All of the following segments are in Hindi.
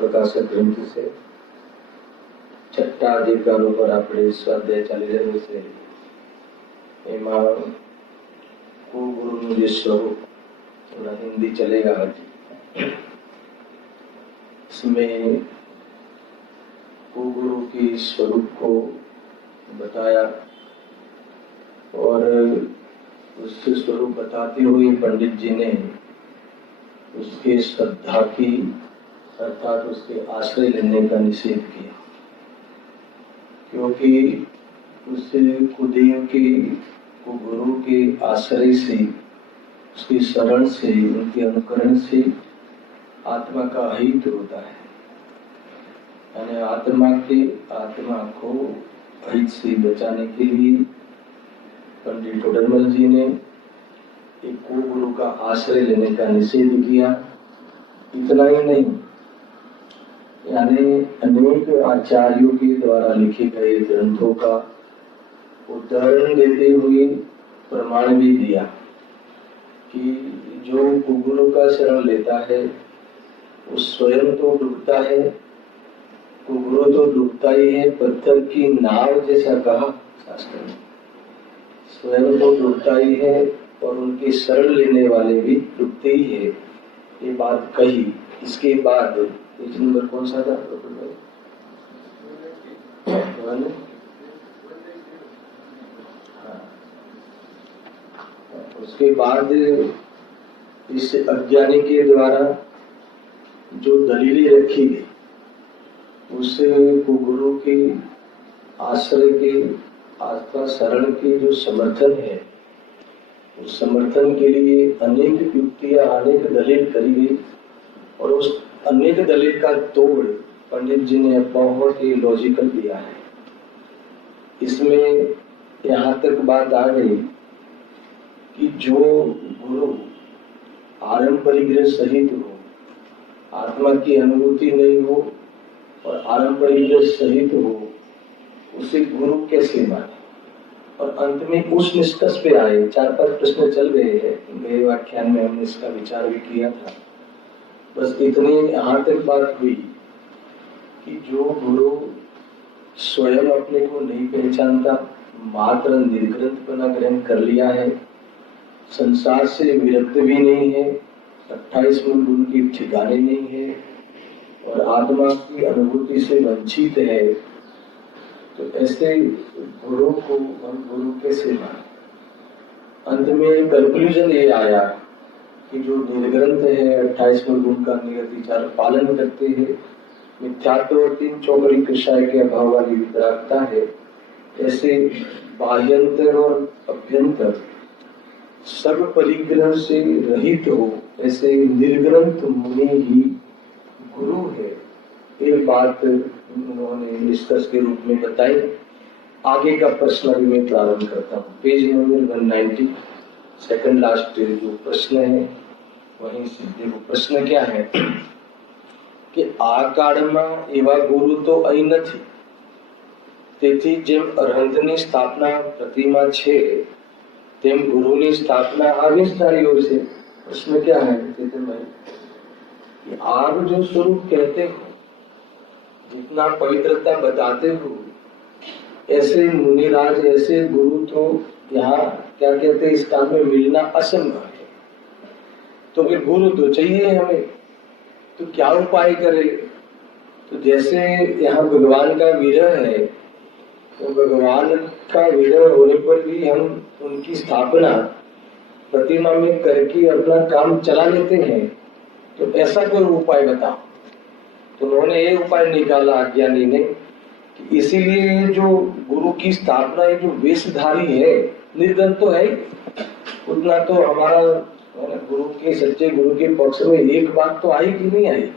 प्रकाशक ग्रंथ से छठा अधिकारों पर આપણે સ્વાધ્યાય ચાલી રહ્યો છે એમાં ગુરુનું જે સ્વરૂપ थोड़ा हिंदी चलेगा आज। इसमें गुरु की स्वरूप को बताया और उसके स्वरूप बताते हुए पंडित जी ने उसके श्रद्धा की अर्थात उसके आश्रय लेने का निषेध किया, क्योंकि उससे कुदेव के गुरु के आश्रय से, उसकी शरण से, उनके अनुकरण से आत्मा का हित होता है। यानी आत्मा को हित से बचाने के लिए पंडित टोडरमल जी ने एक गुरु का आश्रय लेने का निषेध किया। इतना ही नहीं, यानी अनेक आचार्यों के द्वारा लिखे गए ग्रंथों का उदाहरण देते हुए प्रमाण भी दिया कि जो गुरु का शरण लेता है वो स्वयं तो डूबता है, गुरु तो डूबता ही है, पत्थर की नाव जैसा कहा शास्त्र में। स्वयं तो डूबता ही है और उनके शरण लेने वाले भी डूबते ही है, ये बात कही। इसके बाद पेज नंबर कौन सा था? उसके बाद इस अज्ञानी के द्वारा जो दलीलें रखी गई उस गुरु के आश्रय के आसपास शरण के जो समर्थन है, उस समर्थन के लिए अनेक युक्तियां, अनेक दलील करी गई और उस अनेक दलील का तोड़ पंडित जी ने बहुत ही लॉजिकल दिया है। इसमें यहाँ तक बात आ गई कि जो गुरु आरंभ परिग्रह सहित हो, आत्मा की अनुभूति नहीं हो और आरंभ परिग्रह सहित हो, उसे गुरु कैसे माने। और अंत में उस निष्कर्ष पे आए। 4-5 प्रश्न चल रहे हैं, गए व्याख्यान में हमने इसका विचार भी किया था। बस इतनी यहाँ तक बात हुई कि जो गुरु स्वयं अपने को नहीं पहचानता, मात्र निर्ग्रंथपना ग्रहण कर लिया है, संसार से विरक्त भी नहीं है, 28 मूल गुण की ठिकाने नहीं है और आत्मा की अनुभूति से वंचित है, तो ऐसे गुरु को हम गुरु कैसे माने। अंत में कंक्लूजन ये आया कि जो निर्ग्रंथ है, 28 मूल गुण का निगत विचार पालन करते हैं, मिथ्यात्व और 3 चौकड़ी कषाय के अभाव वाली वितरागता है, ऐसे बाह्यंतर और अभ्यंतर सर्व परिग्रह से रहित हो, ऐसे निर्ग्रंथ मुनि ही गुरु है। ये बात उन्होंने निष्कर्ष के रूप में बताई। आगे का प्रश्न अभी मैं प्रारंभ करता हूँ। पेज नंबर 190, सेकंड लास्ट जो प्रश्न है वहीं से देखो। प्रश्न क्या है कि આ કાળમાં એવા ગુરુ તો અહીં નથી, તેથી જેમ અરહંતની સ્થાપના प्रतिमा છે તેમ गुरुની स्थापना आवेशधारियों से। उसमें क्या है चेतन भाई, आप जो स्वरूप कहते हो, जितना पवित्रता बताते हो, ऐसे मुनिराज ऐसे गुरु तो यहाँ क्या कहते हैं इस काल में मिलना असंभव है। तो फिर गुरु तो चाहिए हमें, तो क्या उपाय करें? तो जैसे यहाँ भगवान का विरह है, तो भगवान का विरह होने पर भी हम उनकी स्थापना प्रतिमा में करके अपना काम चला लेते हैं। तो ऐसा कोई उपाय बताओ। तो उन्होंने ये उपाय निकाला अज्ञानी ने कि इसीलिए जो गुरु की स्थापना है, जो वेशधारी है, निर्गुण तो है, उतना तो हमारा गुरु के सच्चे गुरु के पक्ष में एक बात तो आई कि नहीं आई।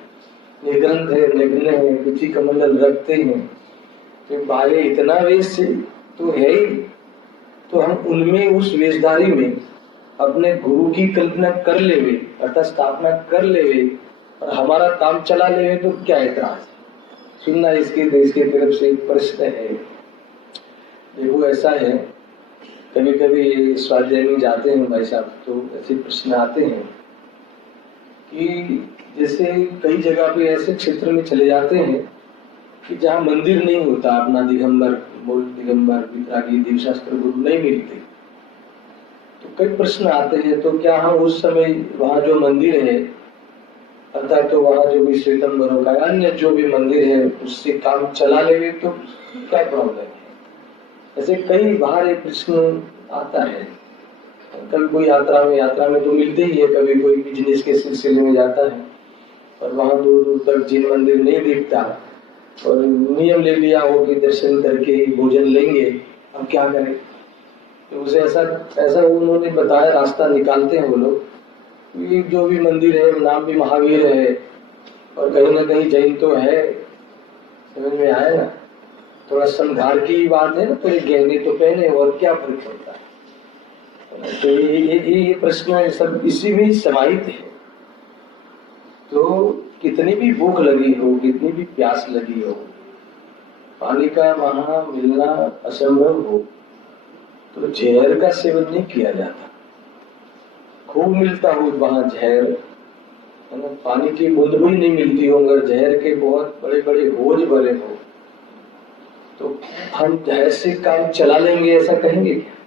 निर्ग्रंथ है, नग्न है, कुछ कमंडल रखते हैं, तो बाह्य इतना वेश तो है ही। तो हम उनमें उस वेशधारी में अपने गुरु की कल्पना कर लेवे, अर्थात स्थापना कर लेवे और हमारा काम चला लेवे, तो क्या एतराज? सुनना इसके तरफ से प्रश्न है। देखो ऐसा है, कभी कभी स्वाध्याय में जाते हैं भाई साहब, तो ऐसे प्रश्न आते हैं कि जैसे कई जगह पे ऐसे क्षेत्र में चले जाते हैं कि जहाँ मंदिर नहीं होता, अपना दिगंबर, मूल दिगंबर, वितरागी, दिव्यशास्त्र गुरु नहीं मिलते, तो कई प्रश्न आते हैं। तो क्या हम उस समय वहाँ जो मंदिर है, अर्थात तो वहाँ जो भी श्वेतंबरों का अन्य जो भी मंदिर है उससे काम चला लेंगे, तो क्या प्रॉब्लम है? ऐसे कई बार ये प्रश्न आता है। कभी कोई यात्रा में तो मिलते ही है, कभी कोई बिजनेस के सिलसिले में जाता है और वहाँ दूर दूर तक जिन मंदिर नहीं दिखता और नियम ले लिया हो कि दर्शन करके ही भोजन लेंगे, अब क्या करें? तो उसे ऐसा उन्होंने बताया, रास्ता निकालते हैं वो लोग। ये जो भी मंदिर है, नाम भी महावीर है और कहीं ना कहीं जैन तो है, समझ में आया ना? थोड़ा संघार की बात है ना, तो ये गहने तो पहने और क्या फर्क पड़ता है? तो ये प्रश्न सब इसी में समाहित है। तो कितनी भी भूख लगी हो, कितनी भी प्यास लगी हो, पानी का वहां मिलना असंभव हो, तो जहर का सेवन नहीं किया जाता। खूब मिलता हो वहां जहर, है ना, पानी की बूंद भी नहीं मिलती हो, मगर जहर के बहुत बड़े बड़े बोझ भरे हो, तो हम जहर से काम चला लेंगे ऐसा कहेंगे क्या?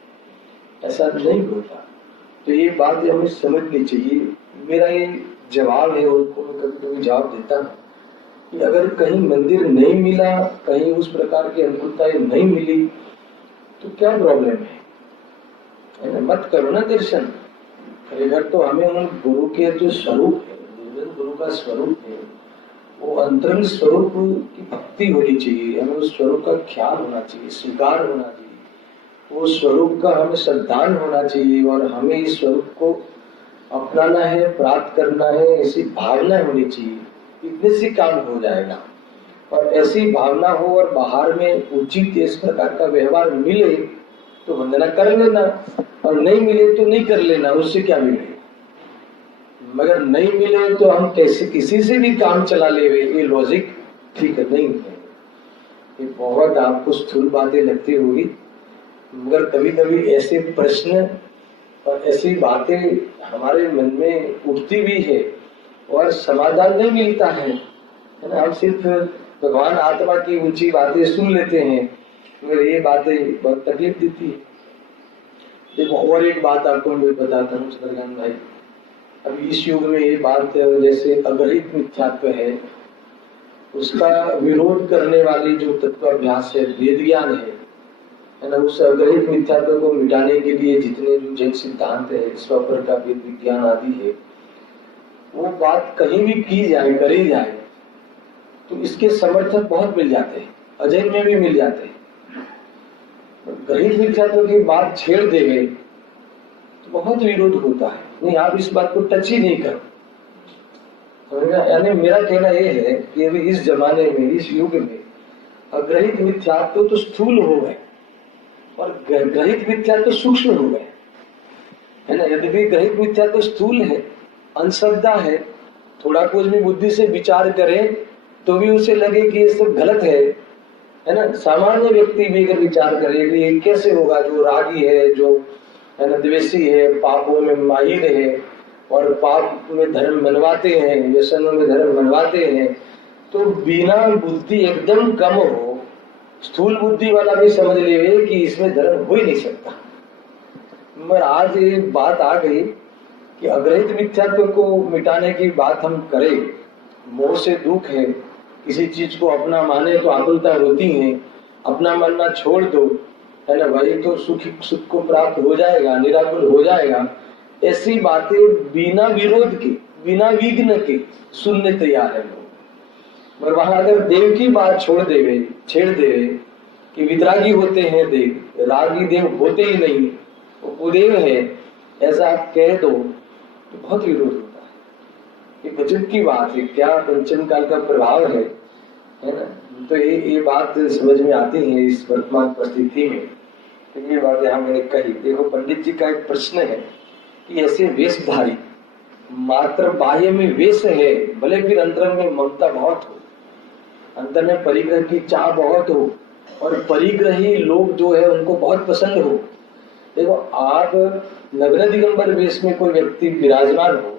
ऐसा नहीं होता। तो ये बात हमें समझनी चाहिए। मेरा ये जवाब है, उनको मैं कभी कभी जवाब देता हूँ कि अगर कहीं मंदिर नहीं मिला, कहीं उस प्रकार की अनुकूलताएं नहीं मिली, तो क्या प्रॉब्लम है ना? मत करो ना दर्शन। अगर तो हमें उन गुरु के जो स्वरूप है, गुरु का स्वरूप है, वो अंतरंग स्वरूप की भक्ति होनी चाहिए, हमें उस स्वरूप का ख्याल होना चाहिए, स्वीकार होना चाहिए, वो स्वरूप का हमें श्रद्धान होना चाहिए और हमें इस स्वरूप को अपनाना है, प्राप्त करना है, ऐसी भावना होनी चाहिए। इतने से काम हो जाएगा। और ऐसी भावना हो और बाहर में उचित इस प्रकार का व्यवहार मिले तो वंदना कर लेना, और नहीं मिले तो नहीं कर लेना, उससे क्या मिले? मगर नहीं मिले तो हम कैसे किसी से भी काम चला ले, ये लॉजिक ठीक नहीं है। ये बहुत आपको स्थूल बातें लगती होगी, मगर कभी कभी ऐसे प्रश्न और ऐसी बातें हमारे मन में उठती भी है और समाधान नहीं मिलता है ना। हम सिर्फ भगवान आत्मा की ऊंची बातें सुन लेते हैं, मगर ये बातें बहुत तकलीफ देती है। देखो और एक बात आपको मैं बताता हूँ सदरगन भाई, अभी इस युग में ये बात जैसे अग्रहित मिथ्यात्व है, उसका विरोध करने वाली जो तत्वाभ्यास है, वेद ज्ञान है ना, उस अग्रहित मिथ्यात्व को मिटाने के लिए जितने जो जैन सिद्धांत है, स्वपर का वेद विज्ञान आदि है, वो बात कहीं भी की जाए, करी जाए, तो इसके समर्थक बहुत मिल जाते हैं, अजैन में भी मिल जाते हैं। ग्रहित मिथ्यात्व की बात छेड़ देंगे तो बहुत विरोध होता है, नहीं आप इस बात को टच ही नहीं करो। यानी मेरा कहना यह है कि अभी इस जमाने में, इस युग में अग्रहित मिथ्यात्व तो स्थूल हो गए और ग्रहित मिथ्यात्व सूक्ष्म हो गए, है ना। यदि ग्रहित मिथ्यात्व स्थूल है, अंधश्रद्धा है, थोड़ा कुछ भी बुद्धि से विचार करें तो भी उसे लगे कि ये सब गलत है ना। सामान्य व्यक्ति भी अगर विचार करे कि ये कैसे होगा, जो रागी है, जो है ना द्वेषी है, पापों में माहिर है और पाप में धर्म मनवाते हैं, व्यसनों में धर्म मनवाते हैं, तो बिना बुद्धि एकदम कम हो, स्थूल बुद्धि वाला भी समझ ले कि इसमें धर्म हो ही नहीं सकता। मगर आज ये बात आ गई कि अग्रहित मिथ्यात्व को मिटाने की बात हम करें, मोह से दुख है, किसी चीज को अपना माने तो आकुलता होती है, अपना मानना छोड़ दो, है ना, वही तो सुख को प्राप्त हो जाएगा, निराकुल हो जाएगा, ऐसी बातें बिना विरोध के, बिना विघ्न के सुनने तैयार है लोग। मगर वहां अगर देव की बात छेड़ देवे कि वितरागी होते हैं देव, रागी देव होते ही नहीं, वो कुदेव है, ऐसा आप कह दो तो बहुत विरोध होता है। ये गजब की बात है, क्या पंचम काल का प्रभाव है ना। तो ये बात समझ में आती है इस वर्तमान परिस्थिति में। तो ये बात यहाँ मैंने कही। देखो पंडित जी का एक प्रश्न है कि ऐसे वेशधारी मात्र बाह्य में वेश है, भले फिर अंतर में ममता बहुत हो, अंतर में परिग्रह की चाह बहुत हो और परिग्रही लोग जो है उनको बहुत पसंद हो। देखो आप नग्न दिगंबर वेश में कोई व्यक्ति विराजमान हो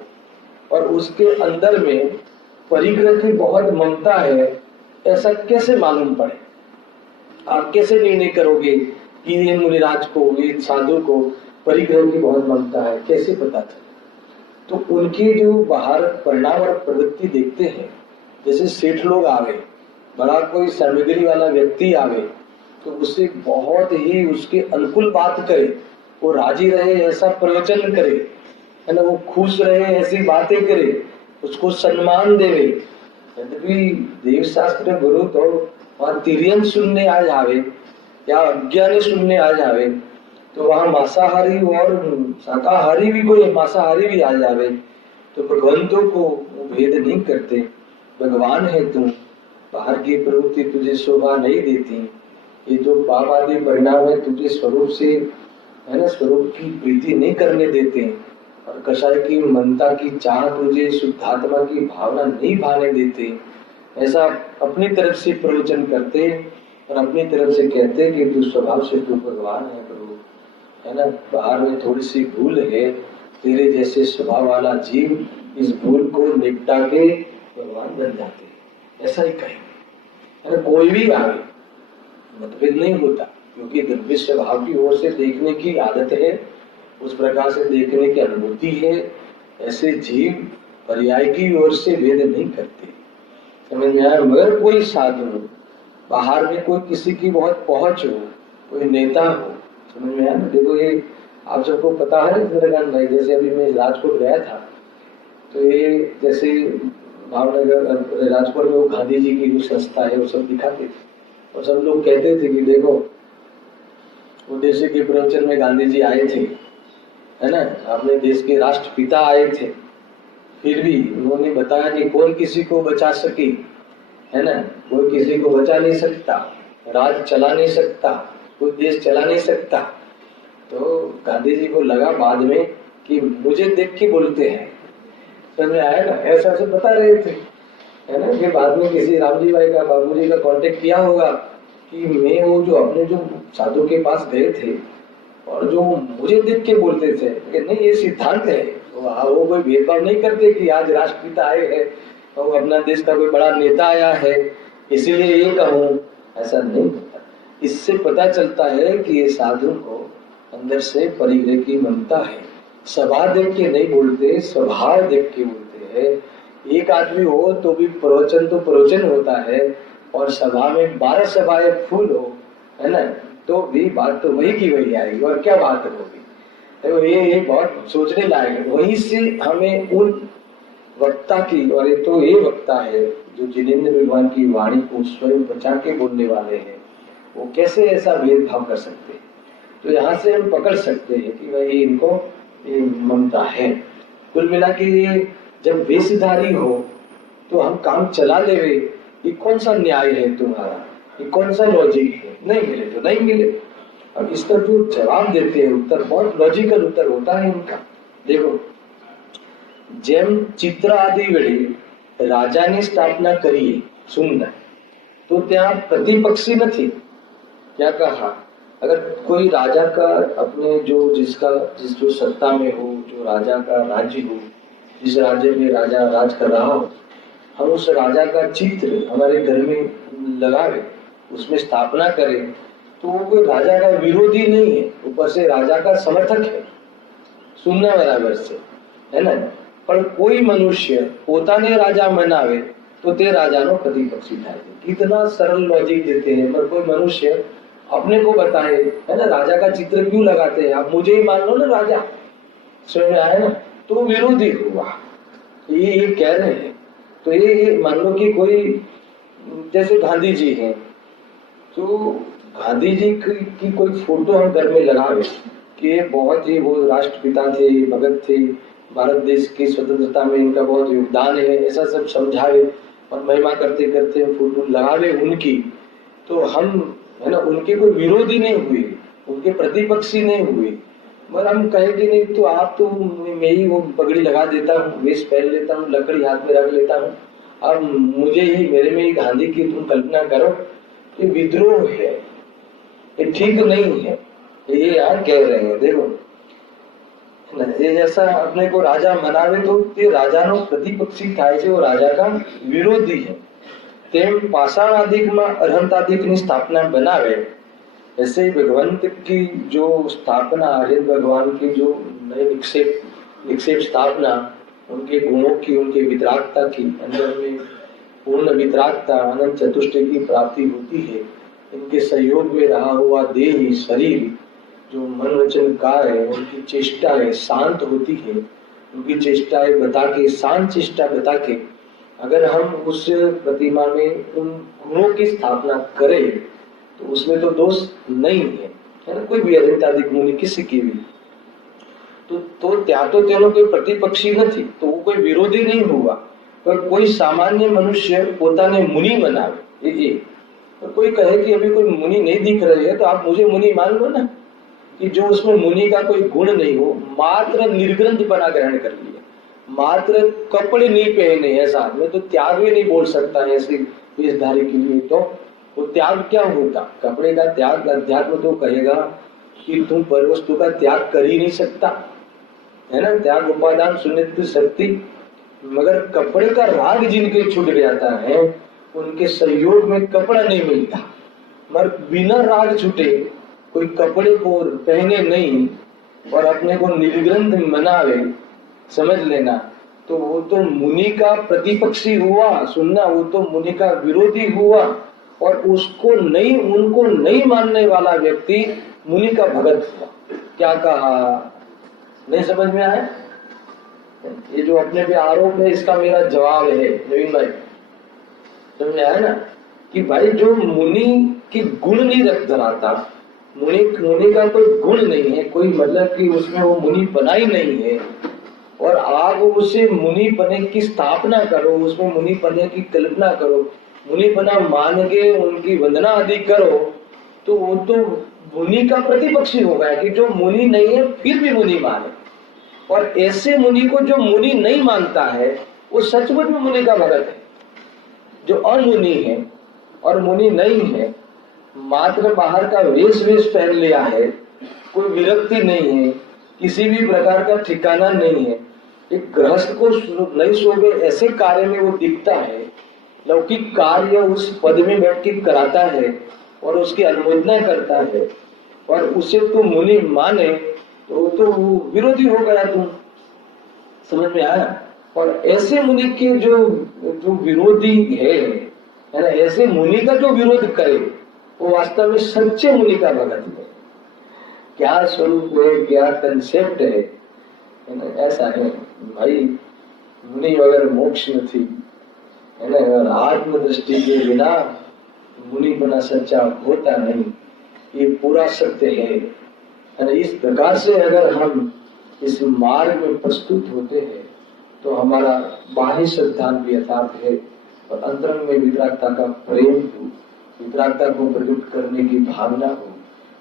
और उसके अंदर में परिग्रह की बहुत ममता है, ऐसा कैसे मालूम पड़े? आप कैसे निर्णय करोगे कि ये मुनिराज को, ये साधु को परिग्रह की बहुत ममता है, कैसे पता चले? तो उनकी जो बाहर परिणाम और प्रवृत्ति देखते हैं, जैसे सेठ लोग आवे, बड़ा कोई सामग्री वाला व्यक्ति आवे तो उससे बहुत ही उसके अनुकूल बात करे, वो राजी रहे ऐसा प्रवचन करे, है ना, वो खुश रहे ऐसी बातें करे, उसको सम्मान देवे। यद्यपि देव शास्त्र गुरु तो वहां तिर्यन सुनने आ जावे या अज्ञानी सुनने आ जावे, तो वहां मांसाहारी और शाकाहारी भी, कोई मांसाहारी भी आ जावे, तो भगवंतों को भेद नहीं करते। भगवान है तुम, बाहर की प्रवृत्ति तुझे शोभा नहीं देती, ये जो पाप आदि परिणाम है तुझे स्वरूप से, है ना, स्वरूप की प्रीति नहीं करने देते, और कषाय की मनता की चाह तुझे शुद्धात्मा की भावना नहीं भाने देते। ऐसा अपनी तरफ से प्रवचन करते और अपनी तरफ से कहते कि तू स्वभाव से तू भगवान है प्रभु, है ना, बाहर में थोड़ी सी भूल है, तेरे जैसे स्वभाव वाला जीव इस भूल को निपटा के भगवान बन जाते, ऐसा ही कहें। कोई भी आगे मतभेद नहीं होता, क्योंकि द्रव्य स्वभाव की ओर से देखने की आदत है, उस प्रकार से देखने की अनुभूति है। ऐसे जीव पर्याय की ओर से भेद नहीं करते, समझ में आया। मगर कोई साधु बाहर में कोई किसी की बहुत पहुंच हो, कोई नेता हो, समझ में आया। देखो ये आप सबको पता है चंद्रकांत भाई, जैसे अभी मैं राजकोट गया था, तो ये जैसे भावनगर राजकोट में वो गांधी जी की जो संस्था है वो सब दिखाते थे, और सब लोग कहते थे कि देखो उद्देश्य के प्रवचन में गांधी जी आए थे, है ना, अपने देश के राष्ट्रपिता आए थे, फिर भी उन्होंने बताया कि कौन किसी को बचा सके, है ना, कोई किसी को बचा नहीं सकता, राज चला नहीं सकता, कोई देश चला नहीं सकता। तो गांधी जी को लगा बाद में कि मुझे देख के बोलते हैं, समझ में आया ना, ऐसा ऐसे बता रहे थे, है ना। कि बाद में किसी रामजी भाई का, बाबूजी का कांटेक्ट किया होगा कि मैं वो जो अपने जो साधु के पास गए थे और जो मुझे देख के बोलते थे कि नहीं ये सिद्धांत है, वो कोई भेदभाव नहीं करते कि आज राष्ट्रपिता आए हैं और अपना देश का कोई बड़ा नेता आया है इसीलिए ये कहूँ, ऐसा नहीं होता। इससे पता चलता है कि ये साधु को अंदर से परिग्रह की ममता है, सभा देख के नहीं बोलते, स्वभाव देख के बोलते हैं। एक आदमी हो तो भी प्रवचन तो प्रवचन होता है, और सभा में 12 सभाएं फूल हो, है ना, तो भी बात तो वही की वही आएगी, और क्या बात होगी। तो ये बहुत सोचने लायक है। वहीं से हमें उन वक्ता की, और ये तो ये वक्ता है जो जिनेंद्र भगवान की वाणी को स्वयं बचा के बोलने वाले हैं, वो कैसे ऐसा भेदभाव कर सकते हैं। तो यहाँ से हम पकड़ सकते हैं कि भाई इनको ये ममता है। कुल मिला के जब वेशधारी हो तो हम काम चला लेवे, ये कौन सा न्याय है तुम्हारा, ये कौन सा लॉजिक है? नहीं मिले तो नहीं मिले। अब इसका जो जवाब देते हैं उत्तर बहुत लॉजिकल उत्तर होता है इनका। देखो, જેમ ચિત્ર આદિ વેળે રાજાની સ્થાપના કરીએ सुनना। तो त्या प्रतिपक्षी नहीं क्या कहा, अगर कोई राजा का अपने जिस जो सत्ता में हो, जो राजा का राज्य हो, जिस राज्य में राजा राज कर रहा हो, हम उस राजा का चित्र हमारे घर में लगावे, उसमें स्थापना करें, तो वो कोई राजा का विरोधी नहीं है, ऊपर से राजा का समर्थक है। सुनना बराबर से है ना। पर कोई मनुष्य पोताने राजा मनावे तो ते राजानो प्रतिपक्षी થાય। कितना सरल लॉजिक देते हैं। पर कोई मनुष्य अपने को बताए, है ना, राजा का चित्र क्यों लगाते हैं, आप मुझे ही मान लो ना राजा, समझ में आया ना, तो वो विरोधी हुआ। ये कह रहे हैं। तो ये मान लो कि कोई जैसे गांधी जी हैं, तो गांधी जी की कोई फोटो हम घर में लगावे कि ये बहुत ही वो राष्ट्रपिता थे, भगत थे, भारत देश की स्वतंत्रता में इनका बहुत योगदान है, ऐसा सब समझावे और महिमा करते करते फोटो लगावे उनकी, तो हम, है ना, उनके कोई विरोधी नहीं हुए, उनके प्रतिपक्षी नहीं हुए। मगर हम कहेंगे नहीं तो आप तो, मैं ही वो पगड़ी लगा देता हूँ, वेश पहन लेता हूँ, लकड़ी हाथ में रख लेता हूँ, अब मुझे ही, मेरे में ही गांधी की तुम कल्पना करो, ये विद्रोह है, ये ठीक नहीं है। ये यार कह रहे हैं, देखो ये जैसा अपने को राजा मनावे तो ये राजानो प्रतिपक्षी થાય છે, वो राजा का विरोधी है। तेम पाषाणादिक में अरहंतादिक की स्थापना बनावे, ऐसे भगवंत की जो स्थापना, आर्यन भगवान की जो नए निक्षेप स्थापना, उनके गुणों की, उनके वितरागता की, अंदर में पूर्ण वितरागता, अनंत चतुष्टय की प्राप्ति होती है। इनके सहयोग में रहा हुआ देह शरीर, जो मन वचन काय है, उनकी चेष्टाएं शांत होती है, उनकी चेष्टाएं बता के, शांत चेष्टा बता के अगर हम उस प्रतिमा में उन गुणों की स्थापना करें तो उसमें तो दोष नहीं है ना। कोई भी अरहंतादिक मुनि किसी की भी तो त्या तो तेनो कोई प्रतिपक्षी नहीं, तो वो कोई विरोधी नहीं हुआ। पर कोई सामान्य मनुष्य पोताने मुनि बनावे, ये तो कोई कहे कि अभी कोई मुनि नहीं दिख रहे है तो आप मुझे मुनि मान लो ना, कि जो उसमें मुनि का कोई गुण नहीं हो, मात्र निर्ग्रंथपना ग्रहण कर लिया, मात्र कपड़े नहीं पहने हैं साथ में, तो त्याग भी नहीं बोल सकता है ऐसे वेशधारी के लिए। तो वो त्याग क्या होता, कपड़े का त्याग। अध्यात्म तो कहेगा कि तुम पर वस्तु का त्याग कर ही नहीं सकता, है ना, त्याग उपादान शून्य शक्ति। मगर कपड़े का राग जिनके छूट जाता है, उनके सहयोग में कपड़ा नहीं मिलता। मगर बिना राग छूटे कोई कपड़े को पहने नहीं और अपने को निर्ग्रंथ मनावे, समझ लेना, तो वो तो मुनि का प्रतिपक्षी हुआ। सुनना, वो तो मुनि का विरोधी हुआ। और उसको नहीं, उनको नहीं मानने वाला व्यक्ति मुनि का भगत हुआ। क्या कहा, नहीं समझ में आया? ये जो अपने पे आरोप है, इसका मेरा जवाब है नवीन भाई, समझ में आया ना, कि भाई जो मुनि की गुण नहीं रख धराता, मुनि का कोई गुण नहीं है, कोई मतलब कि उसमें वो मुनि बना ही नहीं है, और आप उसे मुनि बने की स्थापना करो, उसमें मुनि बने की कल्पना करो, मुनि बना मान के उनकी वंदना आदि करो, तो वो तो मुनि का प्रतिपक्षी हो गया कि जो मुनि नहीं है फिर भी मुनि माने। और ऐसे मुनि को जो मुनि नहीं मानता है वो सचमुच में मुनि का भगत है। जो अमुनि है और मुनि नहीं है, मात्र बाहर का वेश पहन लिया है, कोई विरक्ति नहीं है, किसी भी प्रकार का ठिकाना नहीं है, एक गृहस्थ को नहीं शोभे ऐसे कार्य में वो दिखता है, लौकिक कार्य उस पद में बैठ के कराता है और उसकी अनुमोदना करता है, और उसे तो मुनि माने तो विरोधी हो गया। तुम समझ में आया? और ऐसे मुनि के जो विरोधी है ना, ऐसे मुनि का जो विरोध करे वो वास्तव में सच्चे मुनि का भगत है। क्या स्वरूप है, क्या कंसेप्ट है ना, ऐसा है भाई। मुनि वगैरह मोक्ष नहीं, है ना, अगर आत्म दृष्टि के बिना मुनि बना सच्चा होता नहीं, ये पूरा सत्य है ना। इस प्रकार से अगर हम इस मार्ग में प्रस्तुत होते हैं तो हमारा बाह्य सिद्धांत भी यथार्थ है और अंतरंग में वितरागता का प्रेम हो, वितरागता को प्रकट करने की भावना हो,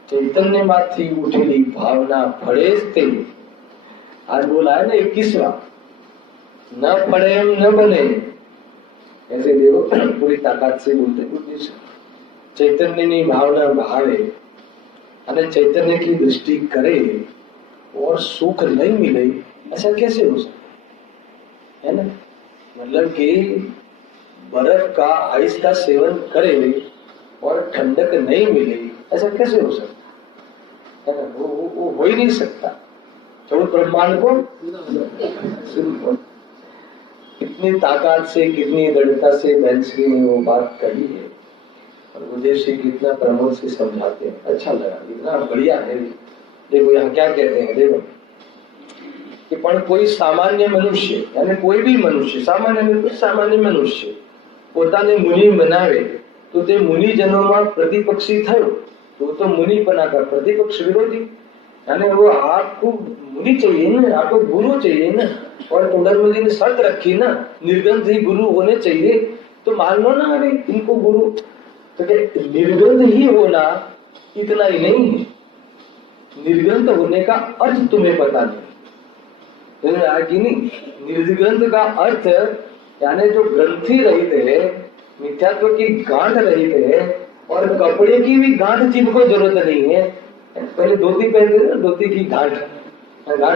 चैतन्य माथी उठेली भावना फड़े। आज बोला है ना 21वां, न पड़े न बने, ऐसे देखो पूरी ताकत से बोलते चैतन्य ની ભાવના ભાવે અને चैतन्य की दृष्टि करे और सुख नहीं मिले, ऐसा कैसे हो सकता है ना। मतलब कि बर्फ का आइस का सेवन करे और ठंडक नहीं मिले, ऐसा कैसे हो सकता है ना। वो हो ही नहीं सकता। तो ब्रह्मांड को कितनी ताकत से कितनी दृढ़ता से बैंसरी ने वो बात कही है और मुझे से कितना प्रमोद से समझाते हैं। अच्छा लगा, इतना बढ़िया है। देखो यहाँ क्या कहते हैं, देखो कि पण कोई सामान्य मनुष्य यानी कोई भी मनुष्य सामान्य मनुष्य પોતાને મુનિ બનાવે તો તે મુનિજનોમાં પ્રતિપક્ષી થયો तो मुनिपना का प्रतिपक्ष विरोधी, यानी वो आपको मुनि चाहिए ना, आपको गुरु चाहिए ना। और पुनर्मि जी ने शर्त रखी ना, निर्गंध ही गुरु होने चाहिए, तो मान लो ना अरे इनको गुरु। तो क्या निर्गंध ही होना इतना ही नहीं है, निर्गंध होने का अर्थ तुम्हें पता नहीं। निर्गंध का अर्थ यानी जो ग्रंथि रहित है, मिथ्यात्व की गांठ रहित है, और कपड़े की भी गांठ जिनको जरूरत नहीं है। पहले धोती पहनते थे, धोती की गांठ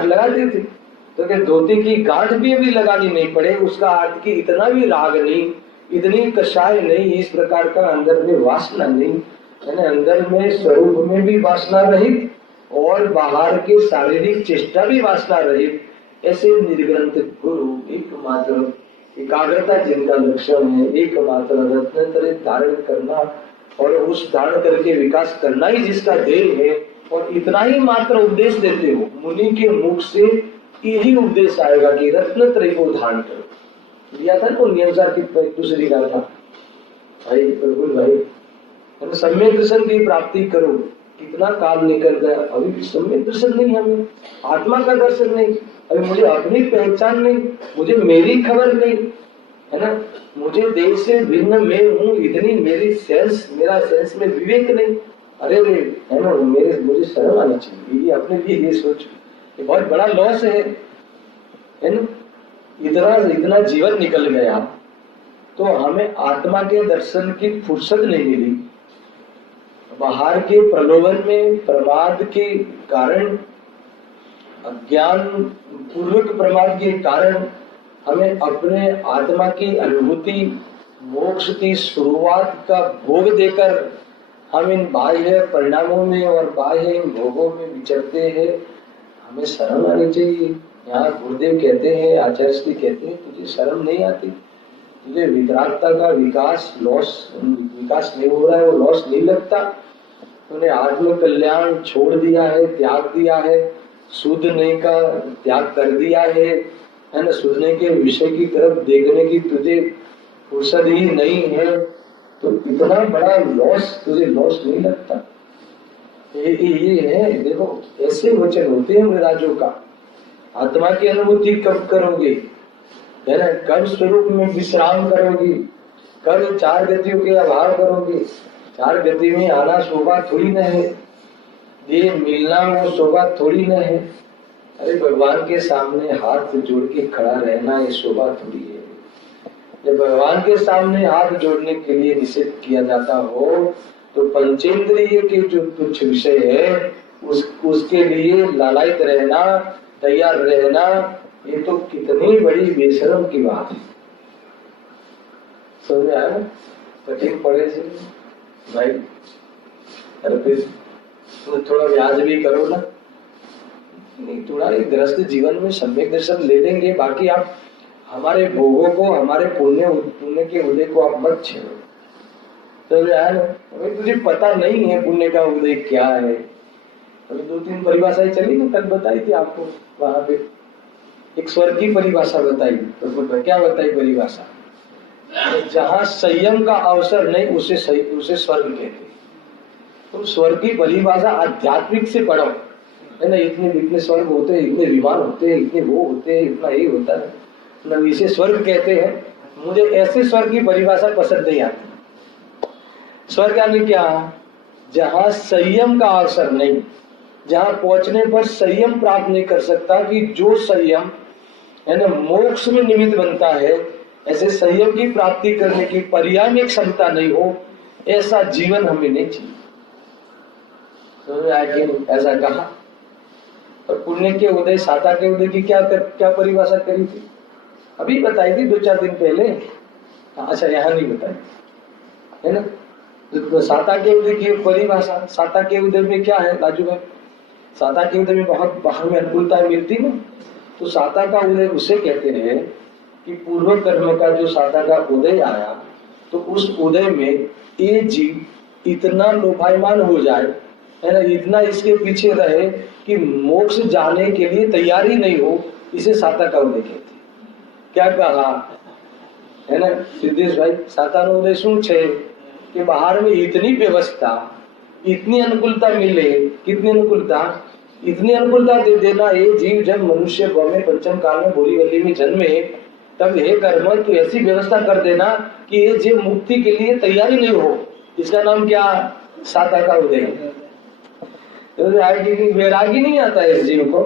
लगाते थे, तो क्या धोती की गांठ भी अभी लगानी नहीं पड़े, उसका अर्थ की इतना भी राग नहीं, इतनी कषाय नहीं, इस प्रकार का अंदर में वासना नहीं, यानी अंदर में स्वरूप में भी वासना रहित और बाहर के शारीरिक चेष्टा भी वासना रहित, ऐसे निर्ग्रंथ गुरु एकमात्र एकाग्रता जिनका लक्षण है, एकमात्र रत्न धारण करना और उस धारण करके विकास करना ही जिसका ध्येय है, और इतना ही मात्र उपदेश देते हो। मुनि के मुख से यही उपदेश आएगा कि रत्न त्रय को धारण करो। लिया था ना नियमसार की दूसरी गाथा, भाई बिल्कुल भाई सम्यक दर्शन की प्राप्ति करो। कितना काल निकल गया, अभी भी सम्यक दर्शन नहीं, हमें आत्मा का दर्शन नहीं, अभी मुझे अपनी पहचान नहीं, मुझे मेरी खबर नहीं, है ना। मुझे देह से भिन्न मैं हूँ, इतनी मेरी मेरा सेंस में विवेक नहीं। अरे है ना, मुझे शर्म आनी चाहिए, ये अपने लिए ये सोच, ये बहुत बड़ा लॉस है ना। इतना जीवन निकल गया तो हमें आत्मा के दर्शन की फुर्सत नहीं मिली। बाहर के प्रलोभन में प्रमाद के कारण, अज्ञान पूर्वक प्रमाद के कारण हमें अपने आत्मा की अनुभूति मोक्ष की शुरुआत का भोग देकर हम इन बाह्य परिणामों में और बाह्य इन भोगों में विचरते हैं। हमें शर्म आनी चाहिए। यहाँ गुरुदेव कहते हैं, आचार्य श्री कहते हैं, तुझे शर्म नहीं आती, तुझे वितरागता का विकास नहीं हो रहा है, वो लॉस नहीं लगता, तूने आत्म कल्याण छोड़ दिया है, त्याग दिया है, सूदने का त्याग कर दिया है ना। सूदने के विषय की तरफ देखने की तुझे फुर्सत ही नहीं है, तो इतना बड़ा लॉस तुझे लॉस नहीं लगता। ये है, देखो ऐसे वचन होते हैं मृराजों का। आत्मा की अनुभूति कब करोगे, है ना, कब स्वरूप में विश्राम करोगी, कब चार गतियों के अभाव करोगे। चार गति में आना शोभा थोड़ी न है, ये मिलना वो शोभा थोड़ी न है। अरे भगवान के सामने हाथ जोड़ के खड़ा रहना ये शोभा थोड़ी है। जब भगवान के सामने हाथ जोड़ने के लिए निषेध किया जाता हो तो पंचेंद्रिय के जो तुच्छ विषय है उसके लिए लालायित रहना, तैयार रहना, ये तो कितनी बड़ी बेशरम की बात है। समझ आया ना, कठिन पड़े से भाई। अरे फिर तुम थोड़ा व्याज भी करो ना, नहीं थोड़ा एक गृहस्थ जीवन में सम्यक दर्शन ले लेंगे, बाकी आप हमारे भोगों को, हमारे पुण्य के उदय को आप मत छेड़ो। तो यार अभी तुझे पता नहीं है पुण्य का उदय क्या है। अभी 2-3 परिभाषाएं चली ना, कल बताई थी आपको, वहां पे एक स्वर्ग की परिभाषा बताई। तो क्या बताई परिभाषा, जहाँ संयम का अवसर नहीं उसे स्वर्ग कहते हैं। तुम स्वर्ग की परिभाषा आध्यात्मिक से पढ़ो, है ना। इतने स्वर्ग होते हैं, इतने विमान होते हैं, इतने वो होते हैं, इतना ये होता है ना, इसे स्वर्ग कहते हैं। मुझे ऐसे स्वर्ग की परिभाषा पसंद नहीं आती। स्वर्ग यानी क्या, जहाँ संयम का अवसर नहीं, जहाँ पहुंचने पर संयम प्राप्त नहीं कर सकता, कि जो संयम है ना मोक्ष में निमित्त बनता है, ऐसे संयम की प्राप्ति करने की पर्याय में क्षमता नहीं हो, ऐसा जीवन हमें नहीं चाहिए। तो ऐसा कहा। और पुण्य के उदय, साता के उदय की क्या परिभाषा करी थी? अभी बताई थी 2-4 दिन पहले। अच्छा, यहाँ नहीं बताई है ना। तो साता के उदय की परिभाषा, साता के उदय में क्या है राजू भाई? साता के उदय में बहुत बाहर में अनुकूलता मिलती ना। तो साता का उदय उसे कहते हैं कि पूर्व कर्म का जो साता का उदय आया, तो उस उदय में ये जीव इतना लोभायमान हो जाए, है ना, इतना इसके पीछे रहे कि मोक्ष जाने के लिए तैयारी नहीं हो, इसे साता का उदय कहते हैं। क्या कहा है ना सिद्धेश भाई? साता नो उदय શું છે कि बाहर में इतनी व्यवस्था, इतनी अनुकूलता मिले। कितनी अनुकूलता? इतनी अनुकूलता दे देना, ये जीव जब मनुष्य में पंचम काल में बोरीवली में जन्मे, तब हे कर्म तू ऐसी व्यवस्था कर देना कि ये जीव मुक्ति के लिए तैयारी नहीं हो। इसका नाम क्या? साता का उदय। वैरागी नहीं आता है इस जीव को,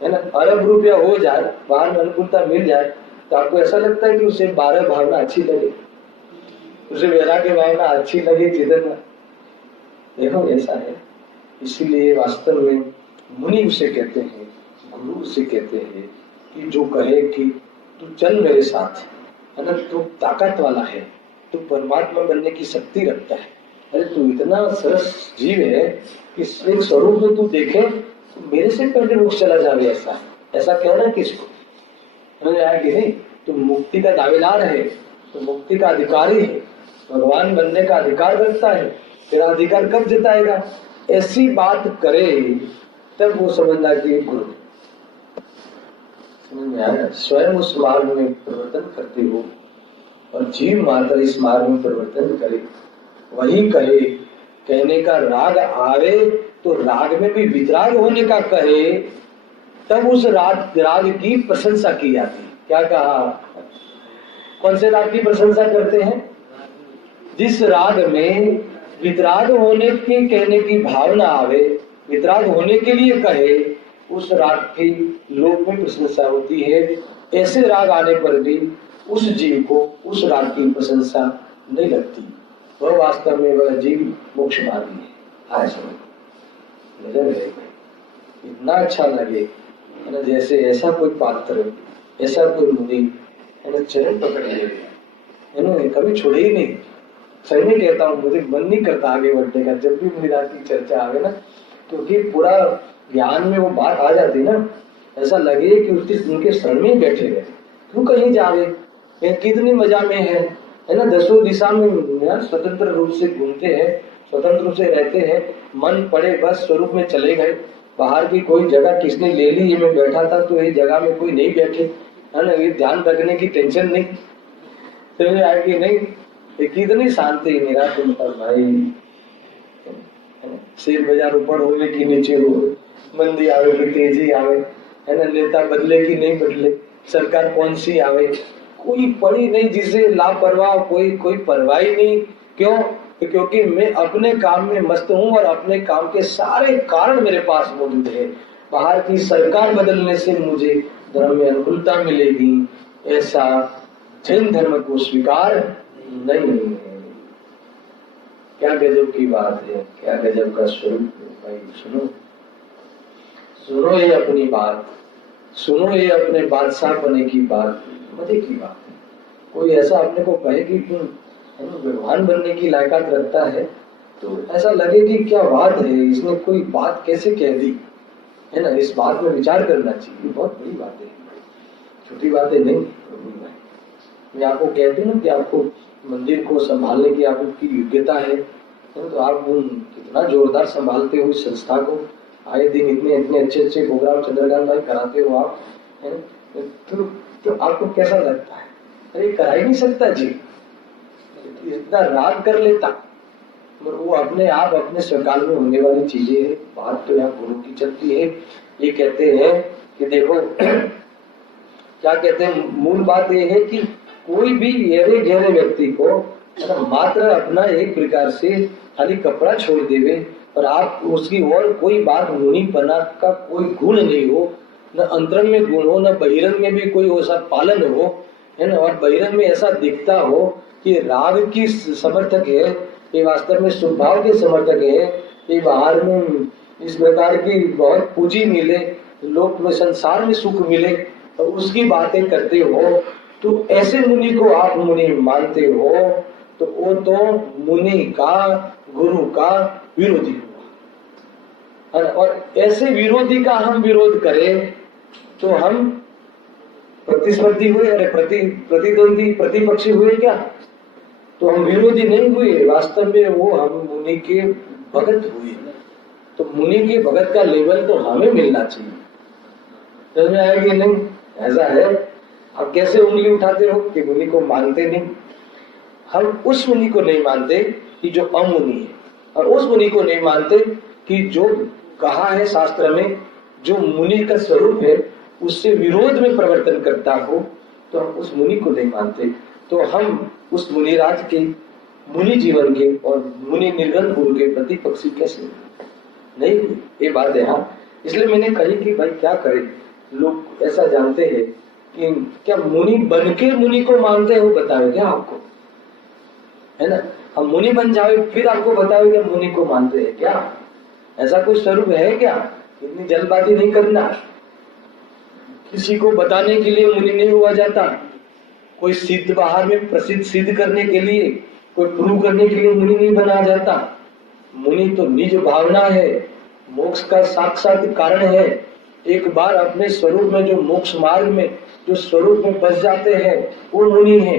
है ना। अरब रुपया हो जाए, बाहर में अनुकूलता मिल जाए, तो आपको ऐसा लगता है कि उसे 12 भावना अच्छी लगे, उसे वैराग्य भावना अच्छी लगे, चेतन। देखो ऐसा है। इसीलिए वास्तव में मुनि उसे कहते हैं, गुरु उसे कहते हैं कि जो कहे कि तू चल मेरे साथ, है ना, तू ताकत वाला है, तू परमात्मा बनने की शक्ति रखता है, अरे तू इतना सरस जीव है कि एक स्वरूप में तू देखे तो मेरे से पहले मोक्ष चला जावे। ऐसा कहना किसको? समझ आया कि नहीं? तो मुक्ति का दावेदार है, तो मुक्ति का अधिकारी है, भगवान बनने का अधिकार रखता है, तेरा अधिकार कब जताएगा? ऐसी बात करे तब वो समझना कि गुरु। समझ में आया? स्वयं उस मार्ग में परिवर्तन करते हो और जीव मात्र इस मार्ग में परिवर्तन करे, वही कहे। कहने का राग आवे तो राग में भी वितराग होने का कहे, तब उस राग की प्रशंसा की जाती है। क्या कहा? कौन से राग की प्रशंसा करते हैं? जिस राग में वितराग होने के कहने की भावना आवे, वितराग होने के लिए कहे, उस राग की लोक में प्रशंसा होती है। ऐसे राग आने पर भी उस जीव को उस राग की प्रशंसा नहीं लगती। वह वास्तव में वह जीव मोक्ष मार्गी है। आए समझ नजर है, इतना अच्छा लगे ना, जैसे ऐसा कोई पात्र, ऐसा कोई मुनि, है ना, चरण पकड़ ले, है ना, कभी छोड़े ही नहीं। सही में कहता हूँ, मुझे मन नहीं करता आगे बढ़ने का जब भी मुनिराज की चर्चा आवे ना, क्योंकि पूरा ज्ञान में वो बात आ जाती ना, ऐसा लगे कि उनके शरण में बैठे रहे। क्यों कहीं जावे, कितनी मजा में है ना, दसों दिशा में स्वतंत्र रूप से घूमते हैं, स्वतंत्र रूप से रहते हैं, मन पड़े बस स्वरूप में चले गए। बाहर की कोई जगह किसने ले ली, ये मैं बैठा था तो ये जगह में कोई नहीं बैठे, है ना, ये ध्यान रखने की टेंशन नहीं, समझ आएगी नहीं। कितनी शांति निराकुल पर भाई। शेयर बाजार ऊपर होवे कि नीचे होवे, मंदी आवे कि तेजी आवे, है ना, नेता बदले कि नहीं बदले, सरकार कौन सी आवे, कोई पड़ी नहीं जिसे लापरवाह, कोई परवाह ही नहीं। क्यों? क्योंकि मैं अपने काम में मस्त हूँ और अपने काम के सारे कारण मेरे पास मौजूद है। बाहर की सरकार बदलने से मुझे धर्म में अनुकूलता मिलेगी, ऐसा जैन धर्म को स्वीकार नहीं है। क्या गजब की बात है, क्या गजब का स्वरूप है भाई। सुनो ये अपनी बात, सुनो ये अपने बादशाह बने की बात, मजे की बात है। कोई ऐसा अपने को कहे कि तुम भगवान बनने की लायकात रखता है, तो ऐसा लगे कि क्या बात है, इसने कोई बात कैसे कह दी, है ना। इस बात में विचार करना चाहिए, बहुत बड़ी बात है, छोटी बातें नहीं। मैं आपको कहती हूँ कि आपको मंदिर को संभालने की आपकी योग्यता है, तो आप कितना जोरदार संभालते हो इस संस्था को, आए दिन इतने अच्छे प्रोग्राम चंद्रकांत भाई कराते हो आप, है तो आपको कैसा लगता है? अरे करा ही नहीं सकता जी, इतना राग कर लेता, और वो अपने आप अपने स्वकाल में होने वाली चीजें है। बात तो यहाँ गुरु की चलती है। ये कहते हैं कि देखो क्या कहते हैं, मूल बात ये है कि कोई भी गहरे गहरे व्यक्ति को मात्र अपना एक प्रकार से खाली कपड़ा छोड़ देवे और आप उसकी और कोई बात मुनिपना का कोई गुण नहीं हो, न अंतरंग में गुण हो, न बहिरंग में भी कोई ऐसा पालन हो, है ना, और बहिरंग में ऐसा दिखता हो कि राग की समर्थक है, ये वास्तव में स्वभाव के समर्थक है, ये बाहर में इस प्रकार की बहुत पूंजी मिले, लोक में संसार में सुख मिले, तो उसकी बातें करते हो, तो ऐसे मुनि को आप मुनि मानते हो, तो वो तो मुनि का, गुरु का विरोधी हुआ। और ऐसे विरोधी का हम विरोध करें तो हम प्रतिस्पर्धी हुए, अरे प्रतिद्वंदी, प्रतिपक्षी हुए क्या? तो हम विरोधी नहीं हुए, वास्तव में वो हम मुनि के भगत हुए। तो मुनि के भगत का लेवल तो हमें मिलना चाहिए। समझ में आया कि नहीं? ऐसा है। अब कैसे उंगली उठाते हो कि मुनि को मानते नहीं? हम उस मुनि को नहीं मानते कि जो अमुनि है, और उस मुनि को नहीं मानते कि जो कहा है शास्त्र में, जो मुनि का स्वरूप है उससे विरोध में प्रवर्तन करता हो, तो हम उस मुनि को नहीं मानते। तो हम उस मुनिराज के, मुनि जीवन के और मुनि निर्गुण गुरु के प्रतिपक्षी कैसे नहीं? ये बात है। हाँ, इसलिए मैंने कही कि भाई क्या करें, लोग ऐसा जानते हैं कि क्या मुनि बन के मुनि को मानते हो? बताओ क्या आपको, है ना? हम मुनि बन जाए फिर आपको बताओ क्या मुनि को मानते हैं क्या? ऐसा कोई स्वरूप है क्या? इतनी जल्दबाजी नहीं करना। किसी को बताने के लिए मुनि नहीं हुआ जाता, कोई सिद्ध बाहर में प्रसिद्ध सिद्ध करने के लिए, कोई प्रूव करने के लिए मुनि नहीं बना जाता। मुनि तो निज भावना है, मोक्ष का साक्षात कारण है। एक बार अपने स्वरूप में, जो मोक्ष मार्ग में जो स्वरूप में बस जाते हैं, वो मुनि है।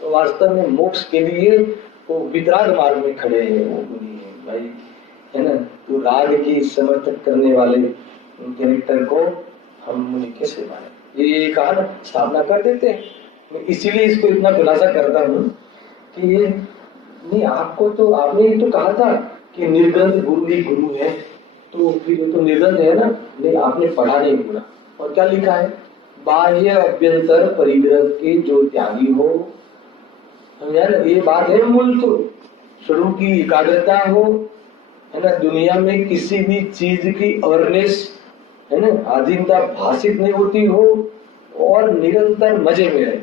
तो वास्तव में मोक्ष के लिए वो वितराग मार्ग में खड़े हैं, वो मुनि है भाई, है ना? तो राग की समर्थक करने वाले कैरेक्टर को हम मुनि कैसे माने? ये कहा ना, स्थापना कर देते हैं। मैं इसीलिए इसको इतना खुलासा करता हूँ कि ये नहीं, आपको तो आपने ही तो कहा था कि निर्ग्रंथ गुरु ही गुरु है, तो फिर तो निर्ग्रंथ है ना? नहीं, आपने पढ़ा नहीं पूरा। और क्या लिखा है? बाह्य अभ्यंतर परिग्रह के जो त्यागी हो, ये बात है मूल। तो स्वरूप की एकाग्रता हो, है ना? दुनिया में किसी भी चीज की अवेयरनेस, है ना, आधीनता भाषित नहीं होती हो, और निरंतर मजे में रहे।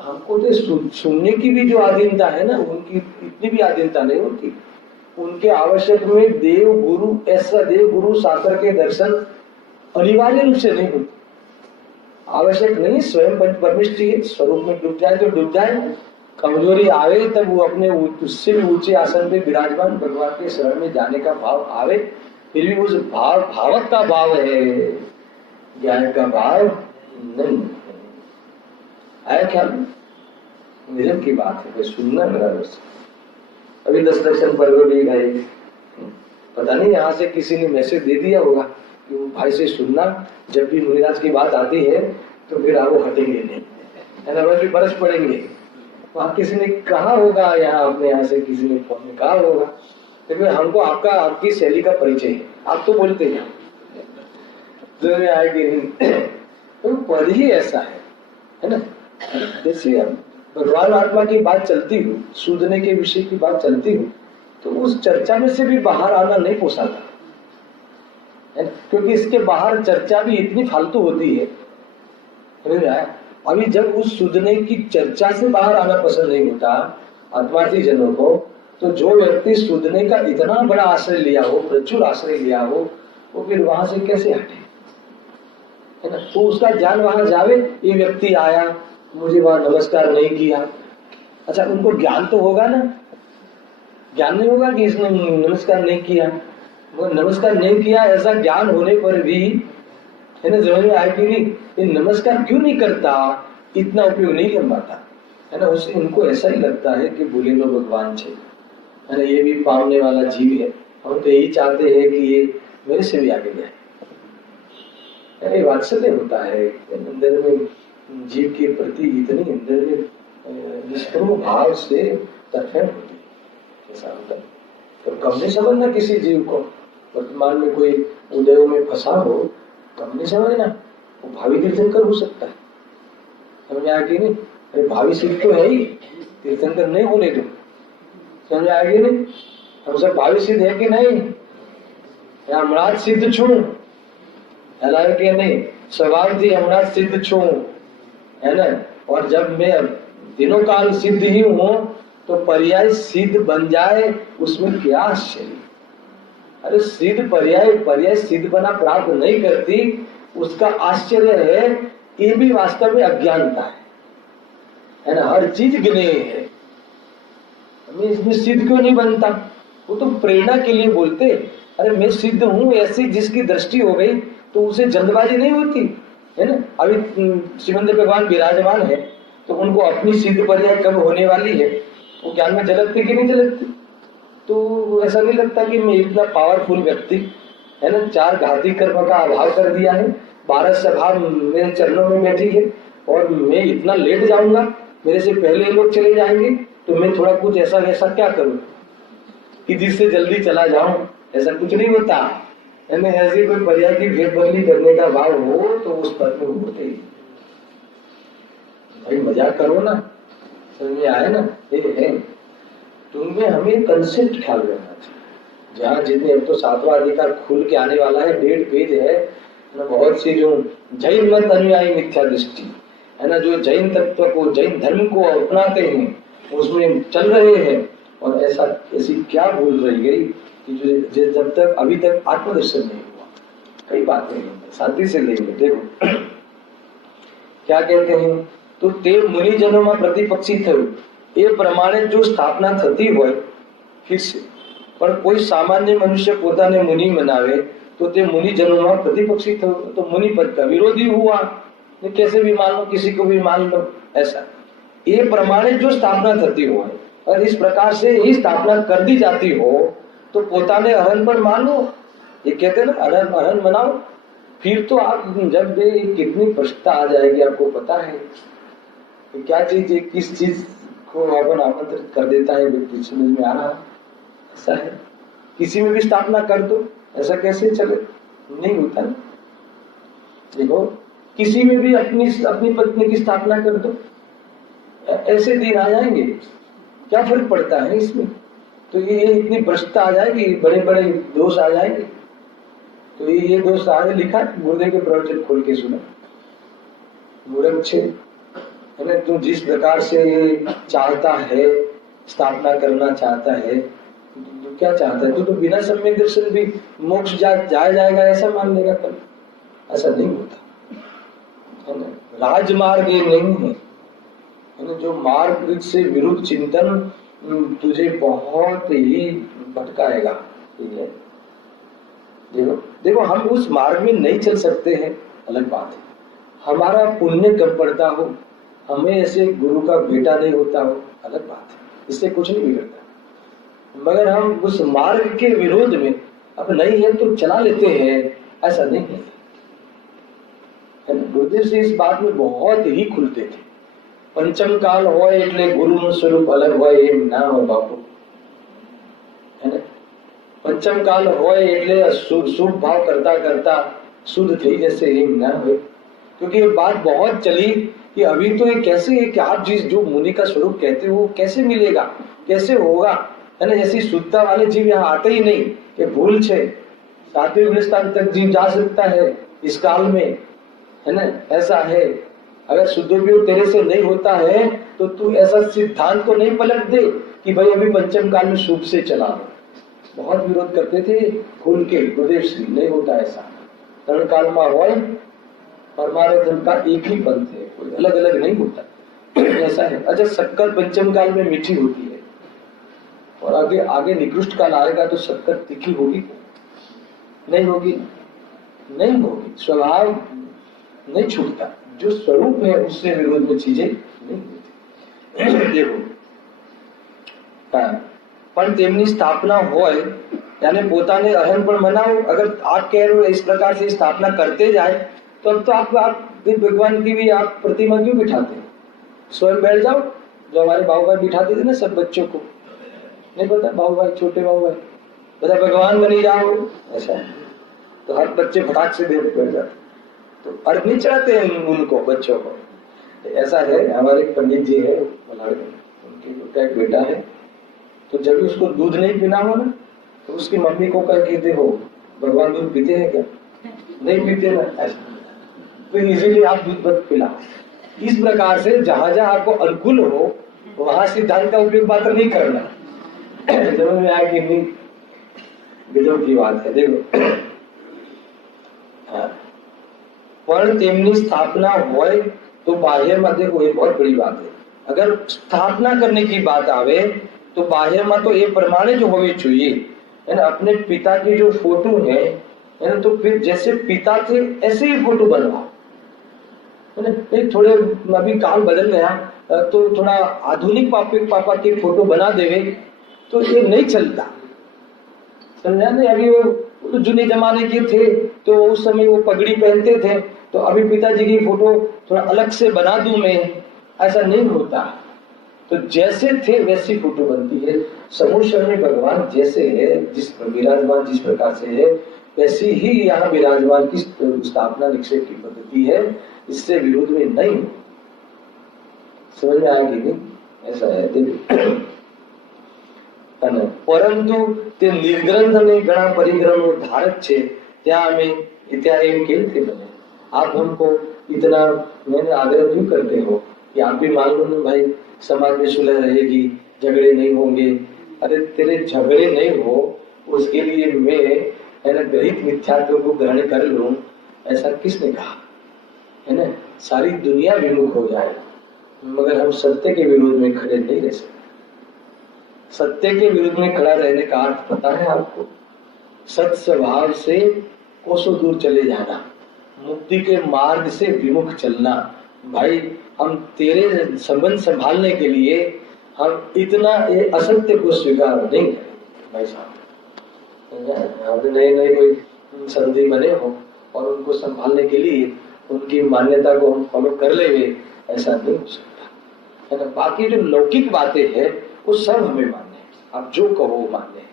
हमको तो सुनने की भी जो आधीनता है ना, उनकी इतनी भी आधीनता नहीं होती। उनके आवश्यक में देव गुरु, ऐसा देव गुरु शास्त्र के दर्शन अनिवार्य रूप से नहीं होते। आवश्यक नहीं, स्वयं परमिष्टि है, स्वरूप में डूब जाए तो डूब जाए, कमजोरी आवे तब वो अपने उससे भी ऊंचे आसन पे विराजमान भगवान के शरण में जाने का भाव आवे, फिर भी उस भावक का भाव है, ज्ञान का भाव नहीं है। क्या निजम की बात है, सुनना मेरा दोस्त। अभी 10 दर्शन पर्व भी गए, पता नहीं यहाँ से किसी ने मैसेज दे दिया होगा कि भाई से सुनना, जब भी मुनिराज की बात आती है तो फिर आप वो हटेंगे नहीं, है ना? वैसे बरस पड़ेंगे। वहाँ किसी ने कहा होगा, यहाँ अपने यहाँ से किसी ने फोन में कहा होगा, तो फिर हमको आपकी शैली का परिचय है, आप तो बोलते हैं जो में आएगी नहीं। तो पर ही ऐसा है ना? जैसे भगवान आत्मा की बात चलती हो, सूझने के विषय की बात चलती हो, तो उस चर्चा में से भी बाहर आना नहीं पोसाता, क्योंकि इसके बाहर चर्चा भी इतनी फालतू होती है। अभी जब उस सूझने की चर्चा से बाहर आना पसंद नहीं होता आत्मार्थी जनों को, तो जो व्यक्ति सूझने का इतना बड़ा आश्रय लिया हो, प्रचुर आश्रय लिया हो, वो फिर वहां से कैसे हटे, है ना? तो उसका ज्ञान वहां जावे। ये व्यक्ति आया, मुझे वहां नमस्कार नहीं किया, अच्छा उनको ज्ञान तो होगा ना? ज्ञान नहीं होगा कि इसने नमस्कार नहीं किया, वो नमस्कार नहीं किया, ऐसा ज्ञान होने पर भी, है ना, समझ में आए कि नहीं, ये नमस्कार क्यों नहीं करता, इतना उपयोग नहीं कर पाता, है ना? उससे उनको ऐसा ही लगता है कि बोले लो भगवान छे, है ना, ये भी पावने वाला जीव है, हम तो यही चाहते हैं कि ये मेरे से भी आगे जाए। ये वात्सल्य होता है अंदर में, जीव के प्रति इतनी अंदर में निष्प्रभ भाव से तर्फड़ होती है, ऐसा होता है। तो कम नहीं समझना किसी जीव को, वर्तमान में कोई उदयों में फंसा हो, कम नहीं समझना, वो भावी तीर्थंकर हो सकता है। समझ में आएगी नहीं? अरे भावी सिद्ध तो है ही, तीर्थंकर नहीं बोले तो समझ में आएगी नहीं? हम सब भावी सिद्ध है कि नहीं? अमराज सिद्ध छू, है कि नहीं? स्वभाव थी अमराज सिद्ध छू, है ना। और जब मैं तीनों काल सिद्ध ही हूँ तो पर्याय सिद्ध बन जाए उसमें क्या आश्चर्य। अरे सिद्ध पर्याय सिद्ध बना प्राप्त नहीं करती, उसका आश्चर्य है। ये भी वास्तव में अज्ञानता है ना। हर चीज ज्ञेय है, इसमें सिद्ध क्यों नहीं बनता? वो तो प्रेरणा के लिए बोलते। अरे मैं सिद्ध हूँ ऐसी जिसकी दृष्टि हो गई तो उसे जल्दबाजी नहीं होती है ना। अभी श्रीमंत भगवान विराजमान है तो उनको अपनी सिद्ध पर्याय कब होने वाली है वो ज्ञान में झलकती कि नहीं झलकती? तो ऐसा नहीं लगता कि मैं इतना पावरफुल व्यक्ति है ना, 4 घाती कर्म का अभाव कर दिया है, 12 सभा मेरे चरणों में बैठी है और मैं इतना लेट जाऊंगा, मेरे से पहले लोग चले जाएंगे, तो मैं थोड़ा कुछ ऐसा वैसा क्या करूं कि जिससे जल्दी चला जाऊं? ऐसा कुछ नहीं होता है ना। ऐसी कोई पर्याय की भेद बदली करने का भाव हो तो उस पद में होते ही। भाई मजाक करो ना, समझ में आए ना? ये है तुमने हमें कंसेप्ट ख्याल रखना चाहिए। जहाँ जितने अब तो 7वां अधिकार खुल के आने वाला है, 1.5 पेज है ना। बहुत सी जो जैन मत अनुयायी मिथ्या दृष्टि है ना, जो जैन तत्व को जैन धर्म को अपनाते हैं उसमें चल रहे हैं। और ऐसी क्या भूल रही गई कि जब तक अभी तक आत्मदर्शन नहीं हुआ। कई बातें शांति से लेंगे। देखो क्या कहते हैं, तो ते मुनिजनों में प्रतिपक्षी थયું એ પ્રમાણે જો સ્થાપના થતી હોય फिर से, पर कोई सामान्य मनुष्य પોતાને मुनि मनावे तो ते मुनिजनों में प्रतिपक्षी थયું, तो मुनि पद का विरोधी हुआ। कैसे भी मान लो, किसी को भी मान लो ऐसा। ये प्रमाणे जो स्थापना थती हो और इस प्रकार से ही स्थापना कर दी जाती हो तो पोताने अहन पर मानो। ये कहते हैं ना अहन मनाओ। फिर तो आप जब कितनी प्रश्नता आ जाएगी आपको पता है कि क्या चीज है, किस चीज को अपन आमंत्रित कर देता है व्यक्ति। समझ में आ रहा है? ऐसा है किसी में भी स्थापना कर दो, ऐसा कैसे चले? नहीं होता ना। देखो किसी में भी अपनी पत्नी की स्थापना कर दो, ऐसे दिन आ जाएंगे, क्या फर्क पड़ता है इसमें? तो ये इतनी भ्रष्टता आ जाएगी, बड़े बड़े दोष आ जाएंगे। तो ये दोष आगे लिखा गुरुदेव के प्रवचन खोल के सुना। मूर्ख है ना, तू जिस प्रकार से चाहता है स्थापना करना चाहता है, तो क्या चाहता है? तो बिना सम्यक दर्शन भी मोक्ष जाएगा ऐसा मान लेगा कल? ऐसा नहीं होता है ना। राजमार्ग ये नहीं है ना, जो मार्ग से विरुद्ध चिंतन तुझे बहुत ही भटकाएगा। देखो हम उस मार्ग में नहीं चल सकते हैं, अलग बात है। हमारा पुण्य कम पड़ता हो, हमें ऐसे गुरु का बेटा नहीं होता हो, अलग बात है, इससे कुछ नहीं बिगड़ता। मगर हम उस मार्ग के विरोध में अब नहीं है तो चला लेते हैं, ऐसा नहीं है। गुरुदेव से इस बात में बहुत ही खुलते थे। पंचम काल होय એટલે ગુરુનું સ્વરૂપ અલગ હોય એમ ના હોય બાપુ, है ना। पंचम काल होय એટલે शुभ भाव करता करता शुद्ध थी जैसे एम ना हो। क्योंकि ये बात बहुत चली कि अभी तो ये कैसे है कि आप जिस जो मुनि का स्वरूप कहते हो कैसे मिलेगा, कैसे होगा, है ना। जैसी शुद्धता वाले जीव यहाँ आते ही नहीं कि भूल छे, 7वें स्थान तक जीव जा सकता है इस काल में, है ना। ऐसा है, अगर शुद्धोपयोग तेरे से नहीं होता है तो तू ऐसा सिद्धांत को नहीं पलट दे कि भाई अभी पंचम काल में शुभ से चला। बहुत विरोध करते थे खुल के गुरुदेव श्री, नहीं होता ऐसा। तरण काल में होय परमार्थ का एक ही पंथ है, कोई अलग अलग नहीं होता, ऐसा है। अच्छा शक्कर पंचम काल में मीठी होती है और आगे आगे निकृष्ट काल आएगा तो शक्कर तीखी होगी? नहीं होगी, नहीं होगी। स्वभाव नहीं छूटता, जो स्वरूप है उससे विरोध में चीजें नहीं होती। देखो પણ તેમની સ્થાપના હોય यानी પોતાને અહમ પણ મનાવો। अगर आप कह रहे हो इस प्रकार से स्थापना करते जाए तो अब तो आप भगवान की भी आप प्रतिमा क्यों बिठाते हैं? स्वयं बैठ जाओ, जो हमारे बाबू भाई बिठाते थे ना सब बच्चों को, नहीं पता बाबू भाई, छोटे बाबू भाई, बता भगवान बनी जाओ, ऐसा है। तो हर बच्चे फटाक से देख बैठ जाते, तो अर्घ नहीं चढ़ाते हैं उनको, बच्चों को। तो ऐसा है, हमारे पंडित जी है उनका एक बेटा है, तो जब भी उसको दूध नहीं पीना हो ना तो उसकी मम्मी को कह के देखो भगवान दूध पीते हैं क्या? नहीं पीते ना, ऐसा। तो इजीली आप दूध मत पिला, इस प्रकार से जहां जहां आपको अनुकूल हो वहां सिद्धांत का उपयोग मात्र नहीं करना। समझ में आया कि नहीं? गजब की बात है। देखो पण तेमनी स्थापना होय तो बाह्य में, देखो ये बहुत बड़ी बात है। अगर स्थापना करने की बात आवे तो बाह्य में तो ये प्रमाणे जो होनी चाहिए, है ना। अपने पिता की जो फोटो है ना, तो फिर जैसे पिता थे ऐसे ही फोटो बनवाओ, है ना। थोड़े अभी काल बदल गया तो थोड़ा आधुनिक पापा की फोटो बना देवे तो ये नहीं चलता, समझा नहीं। अभी वो जूने जमाने के थे तो उस समय वो पगड़ी पहनते थे, तो अभी पिताजी की फोटो थोड़ा अलग से बना दूं मैं, ऐसा नहीं होता। तो जैसे थे वैसी फोटो बनती है। समूह में भगवान जैसे है, जिस विराजमान जिस प्रकार से है, वैसी ही यहाँ विराजमान की स्थापना निक्षेप की पद्धति है। इससे विरोध में नहीं हो। समझ में आएगी नहीं? ऐसा है। પરંતુ તે નિર્ગ્રંથ અને ઘણા પરિગ્રહનો ધારક છે, ત્યાં અમે ત્યાં એમ કેવી રીતે બને? आप हमको इतना मैंने आग्रह क्यों करते हो कि आप भी मान लो ना भाई, समाज में सुलह रहेगी, झगड़े नहीं होंगे। अरे तेरे झगड़े नहीं हो उसके लिए मैं, है ना, ग्रहित मिथ्यात्व को ग्रहण कर लूं, ऐसा किसने कहा? है ना। सारी दुनिया विमुख हो जाए मगर हम सत्य के विरोध में खड़े नहीं रह सकते। सत्य के विरुद्ध में खड़ा रहने का अर्थ पता है आपको? सत स्वभाव से कोसों दूर चले जाना, मुक्ति के मार्ग से विमुख चलना। भाई हम तेरे संबंध संभालने के लिए हम इतना ये असत्य को स्वीकार नहीं करें। भाई साहब नए नए कोई संधि बने हो और उनको संभालने के लिए उनकी मान्यता को हम फॉलो कर लेंगे, ऐसा नहीं हो सकता, है ना। बाकी जो लौकिक बातें हैं वो सब हमें मान्य है, आप जो कहो मान्य है।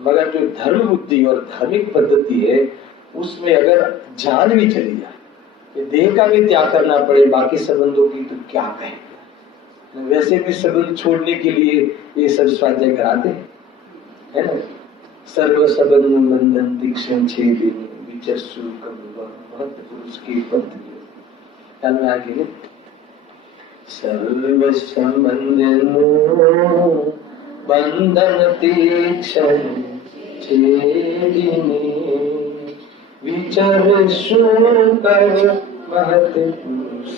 मगर जो धर्म बुद्धि और धार्मिक पद्धति है उसमें अगर जान भी चली जाए, देह का भी त्याग करना पड़े बाकी संबंधों की, तो क्या कहें। वैसे भी संबंध छोड़ने के लिए ये सब स्वाध्याय कराते हैं, है ना। सर्व संबंध बंधन दीक्षण छेदिन विचक्षु महत्व पुरुष की पद्धति में आगे नहीं। सर्व संबंधनो बंधन तीक्षण छेदिने विचार सुन कर महत पुरुष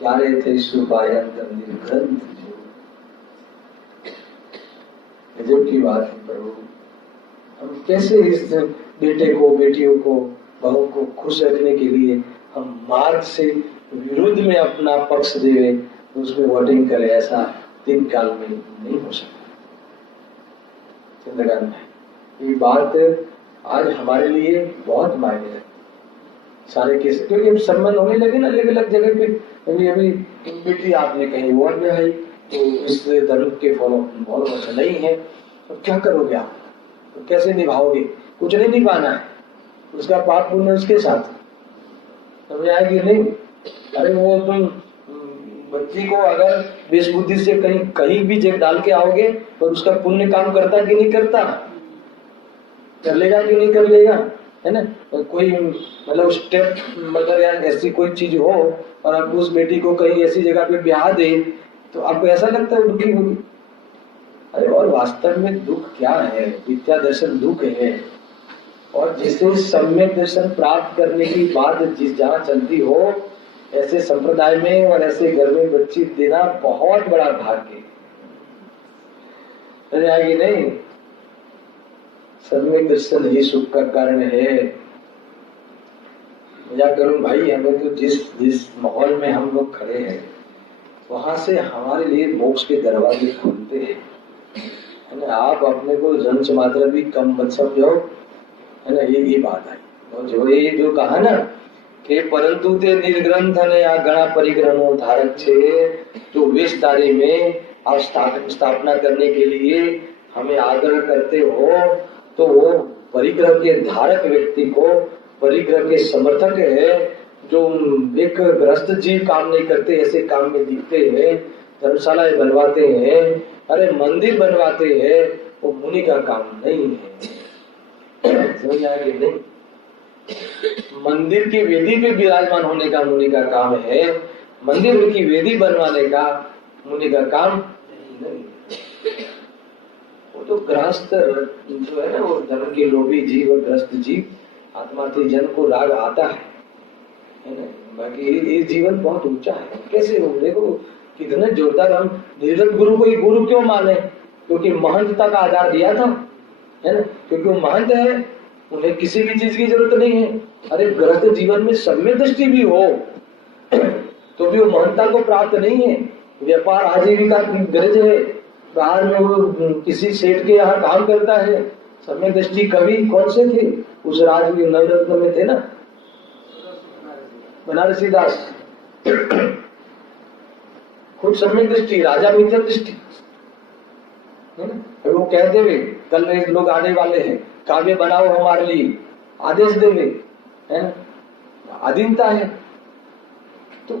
क्यारे थे सुबायंत निर्ग्रंथ। गजब की बात है प्रभु। हम कैसे इस बेटे को, बेटियों को, बहू को खुश रखने के लिए हम मार्ग से विरुद्ध में अपना पक्ष देवे, उसमें वोटिंग करें, ऐसा दिन काल में नहीं हो सकता। ये बात आज हमारे लिए बहुत मायने है सारे केस, क्योंकि अब संबंध होने लगे ना अलग अलग जगह पे। अभी बेटी आपने कहीं और में है तो इस धर्म के फॉलोअर्स नहीं है, तो क्या करोगे आप? तो कैसे निभाओगे? कुछ नहीं निभाना है, उसका पाप पुण्य उसके साथ, समझ आएगी नहीं? अरे वो तुम बच्ची को अगर बेसबुद्धि से कहीं भी जग डाल के आओगे तो उसका पुण्य काम करता कि नहीं करता? कर लेगा कि नहीं कर लेगा, है ना। कोई मतलब स्टेप मगर यार ऐसी कोई चीज हो और आप उस बेटी को कहीं ऐसी जगह पे ब्याह दे तो आपको ऐसा लगता है दुखी होगी? अरे और वास्तव में दुख क्या है? विद्या दर्शन दुख है। और जिसे सम्यक दर्शन प्राप्त करने की बात जिस जहाँ चलती हो, ऐसे संप्रदाय में और ऐसे घर में बच्ची देना बहुत बड़ा भाग्य है। आगे नहीं, सम्यक दर्शन ही सुख का कारण है। क्या करूं भाई, हमें तो जिस माहौल में हम लोग खड़े हैं वहां से हमारे लिए मोक्ष के दरवाजे खुलते हैं, है ना। आप अपने को जंच मात्रा भी कम मत समझो, है ना। ये बात आई और जो ये जो कहा ना कि परंतु ते निर्ग्रंथ ने आ घना परिग्रहों धारक छे, तो वेशधारी में आप स्थापना करने के लिए हमें आग्रह करते हो, तो वो परिग्रह के धारक व्यक्ति को परिग्रह के समर्थक है। जो एक ग्रस्त जीव काम नहीं करते ऐसे काम में दिखते हैं, धर्मशालाएं बनवाते हैं, अरे मंदिर बनवाते हैं, वो मुनि का काम नहीं है। समझ आया कि नहीं? मंदिर की वेदी पे विराजमान होने का मुनि का काम है, मंदिर की वेदी बनवाने का मुनि का काम नहीं। वो तो गृहस्थ जो है ना, वो धर्म के लोभी जीव और गृहस्थ जीव आत्मार्थी जन को राग आता है ना? बाकी ये जीवन बहुत ऊंचा है। कैसे हो? देखो कितने जोरदार। हम निर्गत गुरु को ही गुरु क्यों माने? क्योंकि महंतता का आधार दिया था, है ना? क्योंकि वो महंत है, उन्हें किसी भी चीज की जरूरत नहीं है। अरे गृहस्थ जीवन में सम्यक दृष्टि भी हो तो भी वो महंतता को प्राप्त नहीं है। व्यापार आजीविका की गरज है, बाहर में वो किसी सेठ के यहाँ काम करता है। सम्यक दृष्टि कवि कौन से थे उस राज नवरत्न में? थे ना बनारसी दास, खुद सम्यक दृष्टि, राजा मित्र दृष्टि। वो कहते हुए कल लोग आने वाले हैं, काव्य बनाओ हमारे लिए, आदेश देंगे, है ना? अधीनता है तो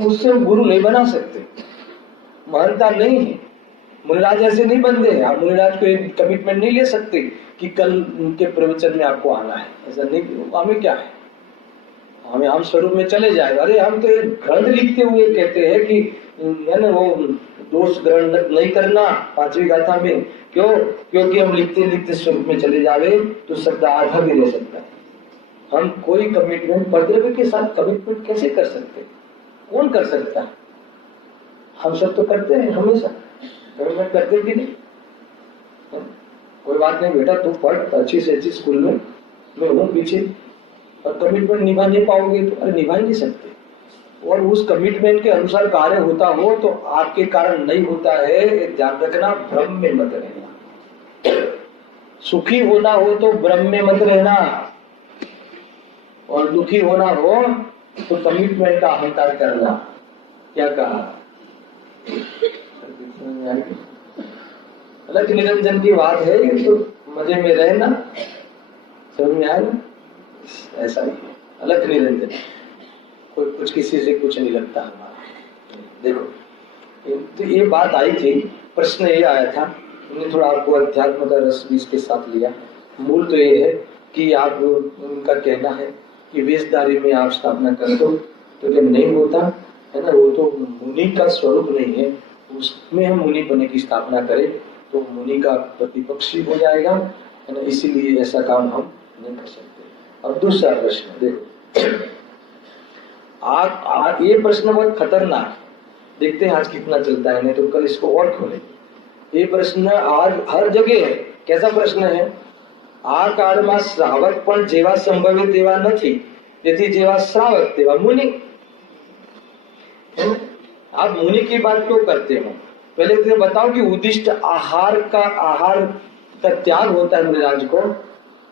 उससे गुरु नहीं बना सकते। महंता नहीं है, मुनिराज ऐसे नहीं बनते हैं। आप मुनिराज को एक कमिटमेंट नहीं ले सकते कि कल उनके प्रवचन में आपको आना है, ऐसा नहीं। हमें क्या है, हमें हम स्वरूप में चले जाए। अरे हम तो एक ग्रंथ लिखते हुए कहते हैं कि है ना, वो दोष ग्रहण नहीं करना 5वीं गाथा में। क्यों? क्योंकि हम लिखते लिखते स्वरूप में चले जावे तो शब्द आधा भी रह सकता है। हम कोई कमिटमेंट पद्रव्य के साथ कमिटमेंट कैसे कर सकते? कौन कर सकता है? हम सब तो करते हैं, हमेशा कमिटमेंट करते कि नहीं? कोई बात नहीं बेटा, तू पढ़ अच्छी से अच्छी स्कूल में, मैं हूँ पीछे। और कमिटमेंट निभा नहीं पाओगे तो अरे निभा ही नहीं सकते। और उस कमिटमेंट के अनुसार कार्य होता हो तो आपके कारण नहीं होता है, ध्यान रखना। भ्रम में मत रहना। सुखी होना हो तो भ्रम में मत रहना, और दुखी होना हो तो कमिटमेंट का अहंकार करना। क्या कहा? अलग निरंजन की बात है, ये तो मजे में रहना। समझ में आया ना? ऐसा ही है अलग निरंजन। कोई कुछ किसी से कुछ नहीं लगता हमारा। देखो तो ये बात आई थी, प्रश्न ये आया था, मैंने थोड़ा आपको अध्यात्म का रस भी इसके साथ लिया। मूल तो ये है कि आप, उनका कहना है कि वेशधारी में आप स्थापना कर दो, तो क्या नहीं होता है ना? वो तो मुनि का स्वरूप नहीं है, उसमें हम मुनि बने की स्थापना करें तो मुनि का प्रतिपक्षी हो जाएगा, है ना? इसीलिए ऐसा काम हम नहीं कर सकते। और दूसरा प्रश्न देखो, ये प्रश्न बहुत खतरनाक, देखते हैं आज कितना चलता है, नहीं तो कल इसको और खोले। ये प्रश्न आज हर जगह है। कैसा प्रश्न है? आ काळમાં श्रावक पण जेवा संभवे तेवा નથી, તેથી जेवा श्रावक तेवा मुनि। आप मुनि की बात क्यों करते हो? पहले तो बताओ कि उद्दिष्ट आहार का त्याग होता है मुनिराज को,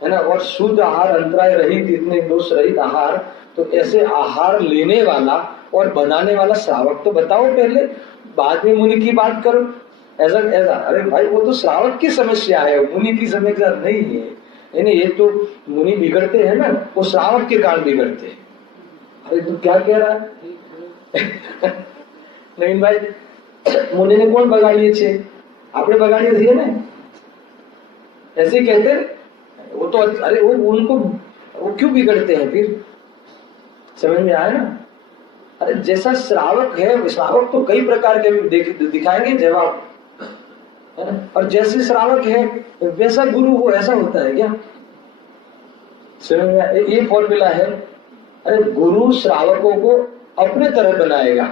है ना? और शुद्ध आहार, अंतराय रहित, इतने दोष रहित आहार, तो ऐसे आहार लेने वाला और बनाने वाला श्रावक तो बताओ पहले, बाद में मुनि की बात करो। ऐसा अरे भाई वो तो श्रावक की समस्या है, मुनि की समस्या नहीं है। नहीं, ये तो मुनि बिगड़ते हैं ना, वो श्रावक के कारण बिगड़ते हैं। अरे तू क्या कह रहा है? नवीन भाई, मुनि ने कौन बगाड़िए छे? आपने बगाड़िए थे ना, ऐसे कहते वो तो। अरे वो क्यों बिगड़ते हैं फिर? समझ में आया ना? अरे जैसा श्रावक है, श्रावक तो कई प्रकार के दिखाएंगे जवाब, है ना? और जैसे श्रावक है वैसा गुरु हो, ऐसा होता है क्या? समझ में? ये फॉर्मूला है। अरे गुरु श्रावकों को अपने तरह बनाएगा,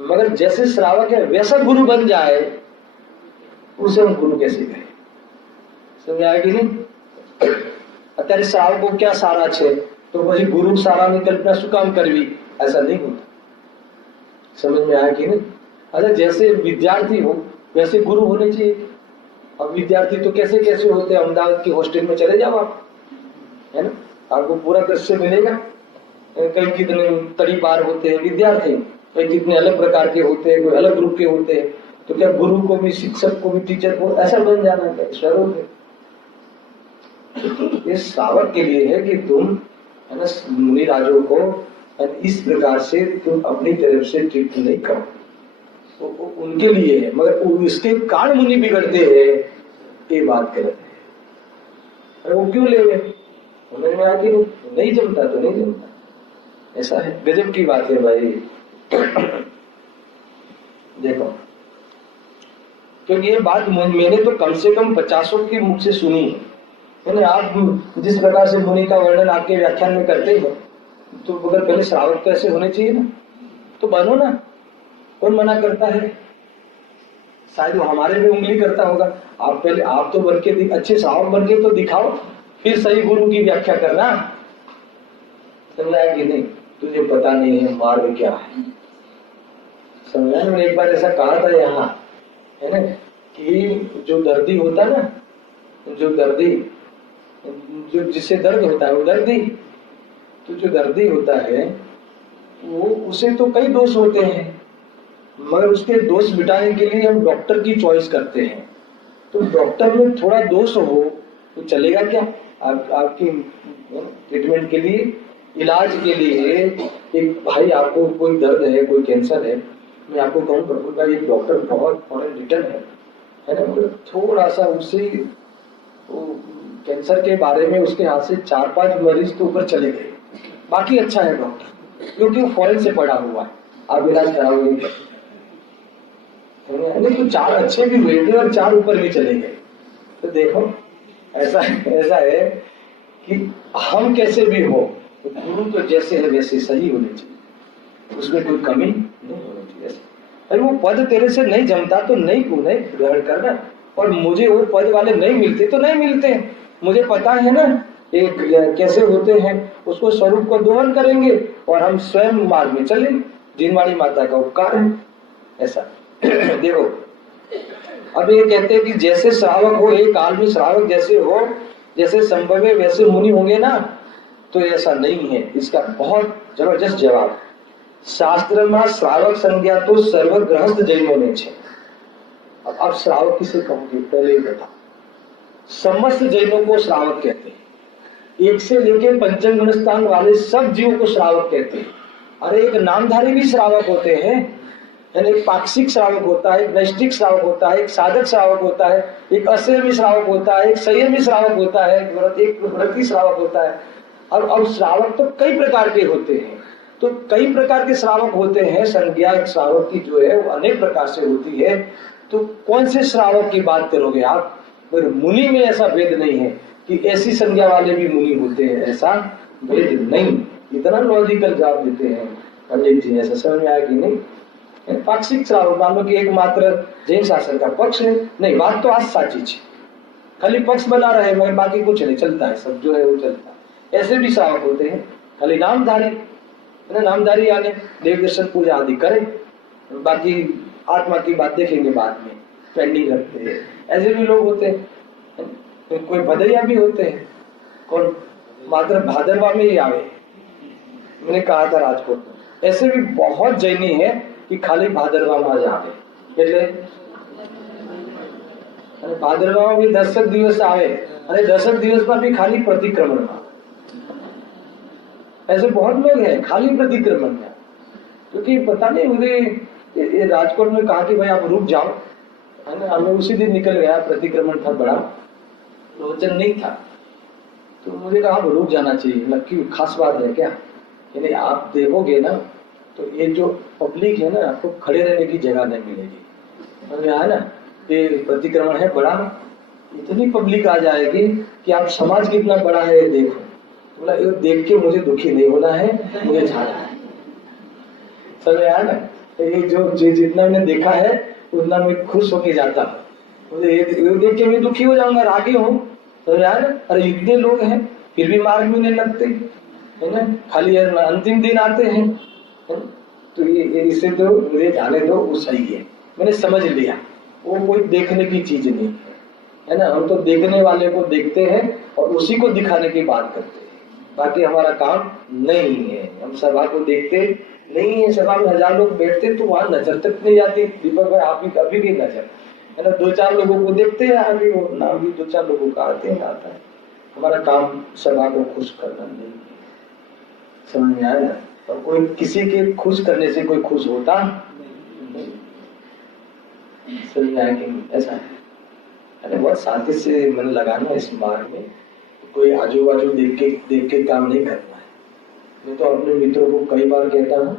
मगर जैसे श्रावक है वैसा गुरु बन जाए, उसे हम गुरु कैसे कहें? समझ आया कि नहीं? અત્યારે શ્રાવકો क्या सारा છે तो પછી गुरु सारा ની कल्पना શું કામ करवी? ऐसा नहीं होता। समझ में आया कि नहीं? अरे जैसे विद्यार्थी हो वैसे गुरु होने चाहिए। अब विद्यार्थी तो कैसे कैसे होते हैं, अहमदाबाद की हॉस्टल में चले जाओ आप, है ना? आपको पूरा दृश्य मिलेगा। कई कितने तड़ी पार होते हैं विद्यार्थी, कई कितने अलग प्रकार के होते हैं, कोई अलग ग्रुप के होते हैं। तो क्या गुरु को भी, शिक्षक को भी, टीचर को ऐसा बन जाना क्या स्वरूप है? ये श्रावक के लिए है कि तुम, है ना, मुनि राजों को इस प्रकार से तुम अपनी तरफ से ट्रीट नहीं करो। उनके लिए है, मगर इसके कारण मुनि बिगड़ते हैं, ये बात गलत है। अरे वो क्यों ले गए, उन्होंने आके नहीं जमता तो नहीं जमता, ऐसा है। गजब की बात है भाई। देखो, क्योंकि ये बात मैंने तो कम से कम 50 के मुख से सुनी है। आप जिस प्रकार से मुनि का वर्णन आपके व्याख्यान में करते हो, तो अगर पहले श्रावक तो ऐसे होने चाहिए ना, तो बनो ना, कौन मना करता है? शायद वो हमारे में उंगली करता होगा। आप पहले आप तो बन के अच्छे श्रावक बन के तो दिखाओ, फिर सही गुरु की व्याख्या करना। समझाया कि नहीं? तुझे पता नहीं है मार्ग क्या है। समझा? मैंने एक बार ऐसा कहा था यहाँ, है ना, कि जो दर्दी होता है ना, जो दर्दी, जो जिससे दर्द होता है वो दर्दी, तो जो दर्दी होता है वो, उसे तो कई दोष होते हैं, मगर उसके दोष मिटाने के लिए हम डॉक्टर की चॉइस करते हैं। तो डॉक्टर में थोड़ा दोष हो तो चलेगा क्या? आपकी ट्रीटमेंट के लिए, इलाज के लिए, एक भाई आपको कोई दर्द है, कोई कैंसर है, मैं आपको कहूँ प्रभु का एक डॉक्टर बहुत फॉरेन रिटर्न है ना, मतलब थोड़ा सा उसे कैंसर के बारे में उसके हाथ से 4-5 मरीज तो ऊपर चले गए, बाकी अच्छा है डॉक्टर, क्योंकि वो फॉरेन से पढ़ा हुआ है। आप इलाज कराओगे नहीं तो 4 अच्छे भी हुए थे और 4 ऊपर भी चले गए। तो देखो, ऐसा है कि हम कैसे भी हो, गुरु तो जैसे है वैसे सही होने चाहिए, उसमें कोई कमी नहीं होनी चाहिए। अरे वो पद तेरे से नहीं जमता तो नहीं ग्रहण करना, और मुझे वो पद वाले नहीं मिलते तो नहीं मिलते, मुझे पता है ना एक कैसे होते हैं, उसको स्वरूप को दोहन करेंगे और हम स्वयं मार्ग में चले, जिनवाणी माता का उपकार है। ऐसा देखो, अब ये कहते हैं कि जैसे श्रावक हो, एक काल में श्रावक जैसे हो, जैसे संभव है वैसे मुनि होंगे ना, तो ऐसा नहीं है। इसका बहुत जबरदस्त जवाब, शास्त्र में श्रावक संज्ञा तो सर्वग्रहस्थ जैनों ने छे। अब श्रावक किसे कहोगे, पहले ही बता। समस्त जैनों को श्रावक कहते हैं, एक से लेकर पंचम गुण स्थान वाले सब जीवों को श्रावक कहते हैं। अरे एक नामधारी भी श्रावक होते हैं, एक पाक्षिक श्रावक होता है, एक नैष्ठिक श्रावक होता है, एक साधक श्रावक होता है, एक असंयमी श्रावक होता है, एक संयमी श्रावक होता है, एक व्रती श्रावक होता है। अब श्रावक तो कई प्रकार के होते हैं, तो कई प्रकार के श्रावक होते हैं। संज्ञा श्रावक की जो है वो अनेक प्रकार से होती है, तो कौन से श्रावक की बात करोगे आप? मुनि में ऐसा भेद नहीं है कि ऐसी संज्ञा वाले भी मुनि होते हैं, ऐसा भेद नहीं। इतना लॉजिकल जवाब देते हैं पंडित जी, ऐसा समझ में आया कि नहीं? पाक्षिक श्रावक मान लो कि एकमात्र जैन शासन का पक्ष है, नहीं बात तो आज साची है, खाली पक्ष बना रहे मगर बाकी कुछ नहीं, चलता है सब जो है वो चलता है। ऐसे भी श्रावक होते हैं, खाली नामधारी, नामधारी यानी देव दर्शन पूजा आदि करें, बाकी आत्मा की बात देखेंगे बाद में, पेंडिंग रखते हैं। ऐसे भी लोग होते हैं, कोई भदैया भी होते हैं, कौन मात्र भादरवा में ही आवे, मैंने कहा था राजकोट में। ऐसे भी बहुत जैनी है कि खाली भादरवा में जावे, એટલે भादरवा में भी 10 दिवस आवे, अरे 10 दिवस में भी खाली प्रतिक्रमण में। ऐसे बहुत लोग हैं खाली प्रतिक्रमण में, क्योंकि पता नहीं मुझे ये राजकोट में कहा कि भाई आप रुक जाओ, है ना। हमें उसी दिन निकल गया, प्रतिक्रमण था, बड़ा प्रवचन नहीं था, तो मुझे कहा रुक जाना चाहिए। नक्की खास बात है क्या? यानी आप देखोगे ना तो ये जो पब्लिक है ना, आपको खड़े रहने की जगह नहीं मिलेगी। समझ में आया ना? ये प्रतिक्रमण है बड़ा, इतनी पब्लिक आ जाएगी कि आप समाज कितना बड़ा है ये देखो। बोला ये देख के मुझे दुखी नहीं होना है, मुझे झाड़ना है। समझ में आया ना? ये जो जितना मैंने देखा है उतना मैं खुश होके जाता हूँ, मुझे ये देख के मैं दुखी हो जाऊंगा, रागी हूँ। समझ में आया ना? अरे इतने लोग हैं फिर भी मार्ग में नहीं लगते, है ना, खाली अंतिम दिन आते हैं। तो ये इसे तो मुझे जाने दो, वो सही है, मैंने समझ लिया, वो कोई देखने की चीज नहीं है ना। हम तो देखने वाले को देखते हैं और उसी को दिखाने की बात करते हैं, बाकी हमारा काम नहीं है। हम सभा को देखते नहीं है, सभा में 1000 लोग बैठते तो वहां नजर तक नहीं जाती। दीपक भाई आप भी अभी की नजर, है ना, 2-4 लोगों को देखते हैं, आगे वो ना भी 2-4 लोगों का आते हैं, आता है। हमारा काम सभा को खुश करना नहीं है। समझ में आया ना? और कोई किसी के खुश करने से कोई खुश होता नहीं। समझ में आया कि ऐसा है। अरे बहुत शांति से मन लगाना है इस मार्ग में, कोई आजू बाजू देख के काम नहीं करना है। मैं तो अपने मित्रों को कई बार कहता हूँ,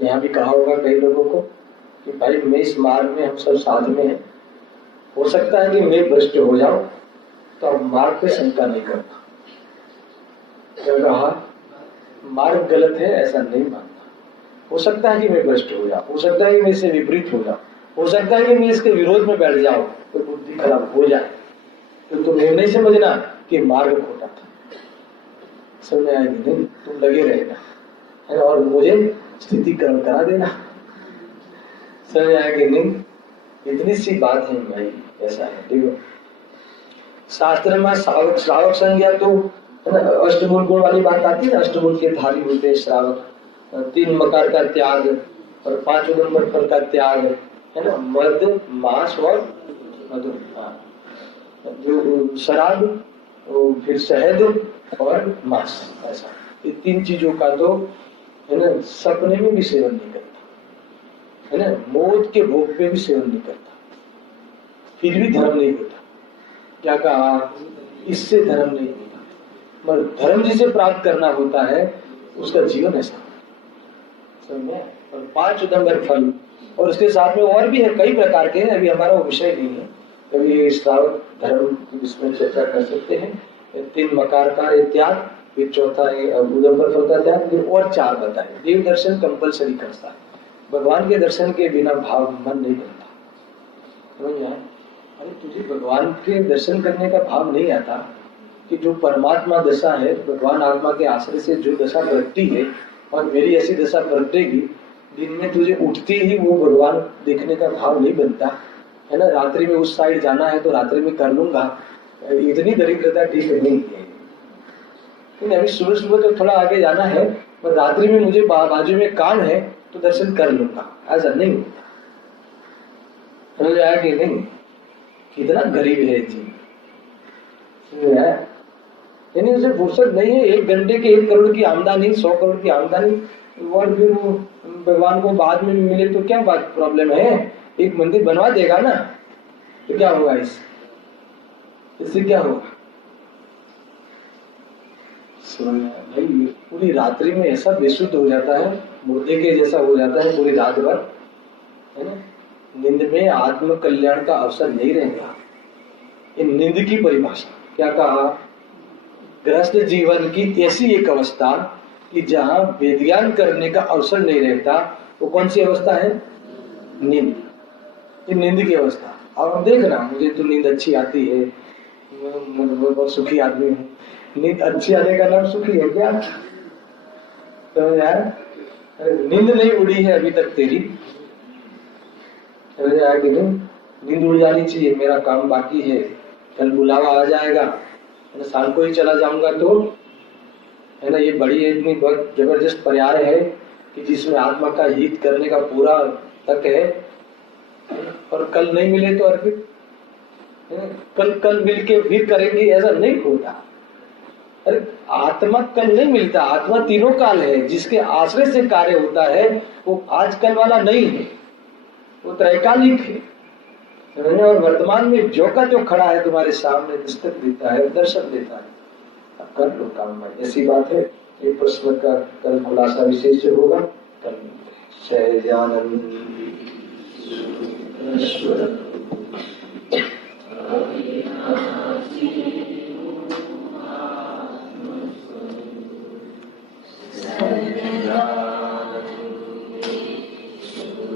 यहाँ भी कहा होगा कई लोगों को, कि भाई मैं इस मार्ग में हम सब साथ में हैं, हो सकता है कि मैं भ्रष्ट हो जाऊं तो अब मार्ग पे शंका नहीं करना। क्या कहा? मार्ग गलत है ऐसा नहीं मानना। हो सकता है कि मैं भ्रष्ट हो जाऊं, हो सकता है कि मैं इससे विपरीत हो जाऊं, हो सकता है कि मैं इसके विरोध में बैठ जाऊं तो बुद्धि खराब हो जाए, तो तुम ये नहीं समझना कि मार्ग खोटा था। समझ में आएगी नहीं? तुम लगे रहना है और मुझे स्थितिकरण करा देना। समझ में आएगी नहीं? इतनी सी बात है भाई, ऐसा है। देखो शास्त्र में श्रावक संज्ञा तो अष्टमूल गुण वाली बात आती है ना, अष्टमूल के धारी होते हैं श्रावक, 3 मकार का त्याग और 5 उदंबर फल का त्याग है ना, मद मांस और मधुर, जो शराब फिर शहद और मांस, ऐसा ये 3 चीजों का तो है ना सपने में भी सेवन नहीं करता, है ना, मौत के भोग पे भी सेवन नहीं करता, फिर भी धर्म नहीं होता। क्या कहा? इससे धर्म नहीं होता। मगर धर्म जिसे प्राप्त करना होता है उसका जीवन ऐसा समझे। और 5 उदंबर फल, और उसके साथ में और भी है कई प्रकार के, अभी हमारा वो विषय नहीं है, कभी श्रावक धर्म इसमें चर्चा कर सकते हैं। 3 मकार का त्याग, फिर चौथा है उदंबर फल का त्याग, फिर और 4 बताए। देव दर्शन कंपलसरी करता है, भगवान के दर्शन के बिना भाव मन नहीं बनता। समझ में आया? अरे तुझे भगवान के दर्शन करने का भाव नहीं आता कि जो परमात्मा दशा है, भगवान आत्मा के आश्रय से जो दशा प्रगटी है और मेरी ऐसी दशा प्रगटेगी, दिन में तुझे उठते ही वो भगवान देखने का भाव नहीं बनता है ना। रात्रि में उस साइड जाना है तो रात्रि में कर लूंगा, इतनी दरिद्रता ठीक नहीं है। अभी सुबह सुबह तो थोड़ा आगे जाना है, पर रात्रि में मुझे बाजू में काम है तो दर्शन कर लूंगा, ऐसा नहीं होता। समझ आया कि नहीं? कितना गरीब है जी, यानी उसे फुर्सत नहीं है 1 घंटे के 1 करोड़ की आमदनी, 100 करोड़ की आमदनी, और फिर वो भगवान को बाद में मिले तो क्या बात प्रॉब्लम है? एक मंदिर बनवा देगा ना, तो क्या होगा? इससे क्या होगा? भाई पूरी रात्रि में ऐसा बेसुध हो जाता है, मुर्दे के जैसा हो जाता है पूरी रात भर, है ना। नींद में आत्म कल्याण का अवसर नहीं रहेगा। ये नींद की परिभाषा क्या कहा? गृहस्थ जीवन की ऐसी एक अवस्था कि जहां वेदज्ञान करने का अवसर नहीं रहता, वो कौन सी अवस्था है? नींद। ये नींद की अवस्था। अब हम देखना, मुझे तो नींद अच्छी आती है, मैं बहुत सुखी आदमी हूँ। नींद अच्छी आने का नाम सुखी है क्या? तो यार नींद नहीं उड़ी है अभी तक तेरी, समझ आया कि नहीं? नींद उड़ जानी चाहिए, मेरा काम बाकी है, कल बुलावा आ जाएगा, शाम को ही चला जाऊंगा तो, है ना। ये बड़ी इतनी बहुत जबरदस्त पर्याय है कि जिसमें आत्मा का हित करने का पूरा तक है, और कल नहीं मिले तो अर्पित, कल मिलके फिर करेंगे, ऐसा नहीं होता। अरे आत्मा कल नहीं मिलता, आत्मा तीनों काल है, जिसके आश्रय से कार्य होता है वो आज कल वाला नहीं है, वो त्रैकालिक है। और वर्तमान में जो का जो खड़ा है तुम्हारे सामने, दस्तक देता है, दर्शन देता है, अब कर लो काम में। ऐसी बात है। ये प्रश्न का कल खुलासा विशेष होगा, कल सहजानंद।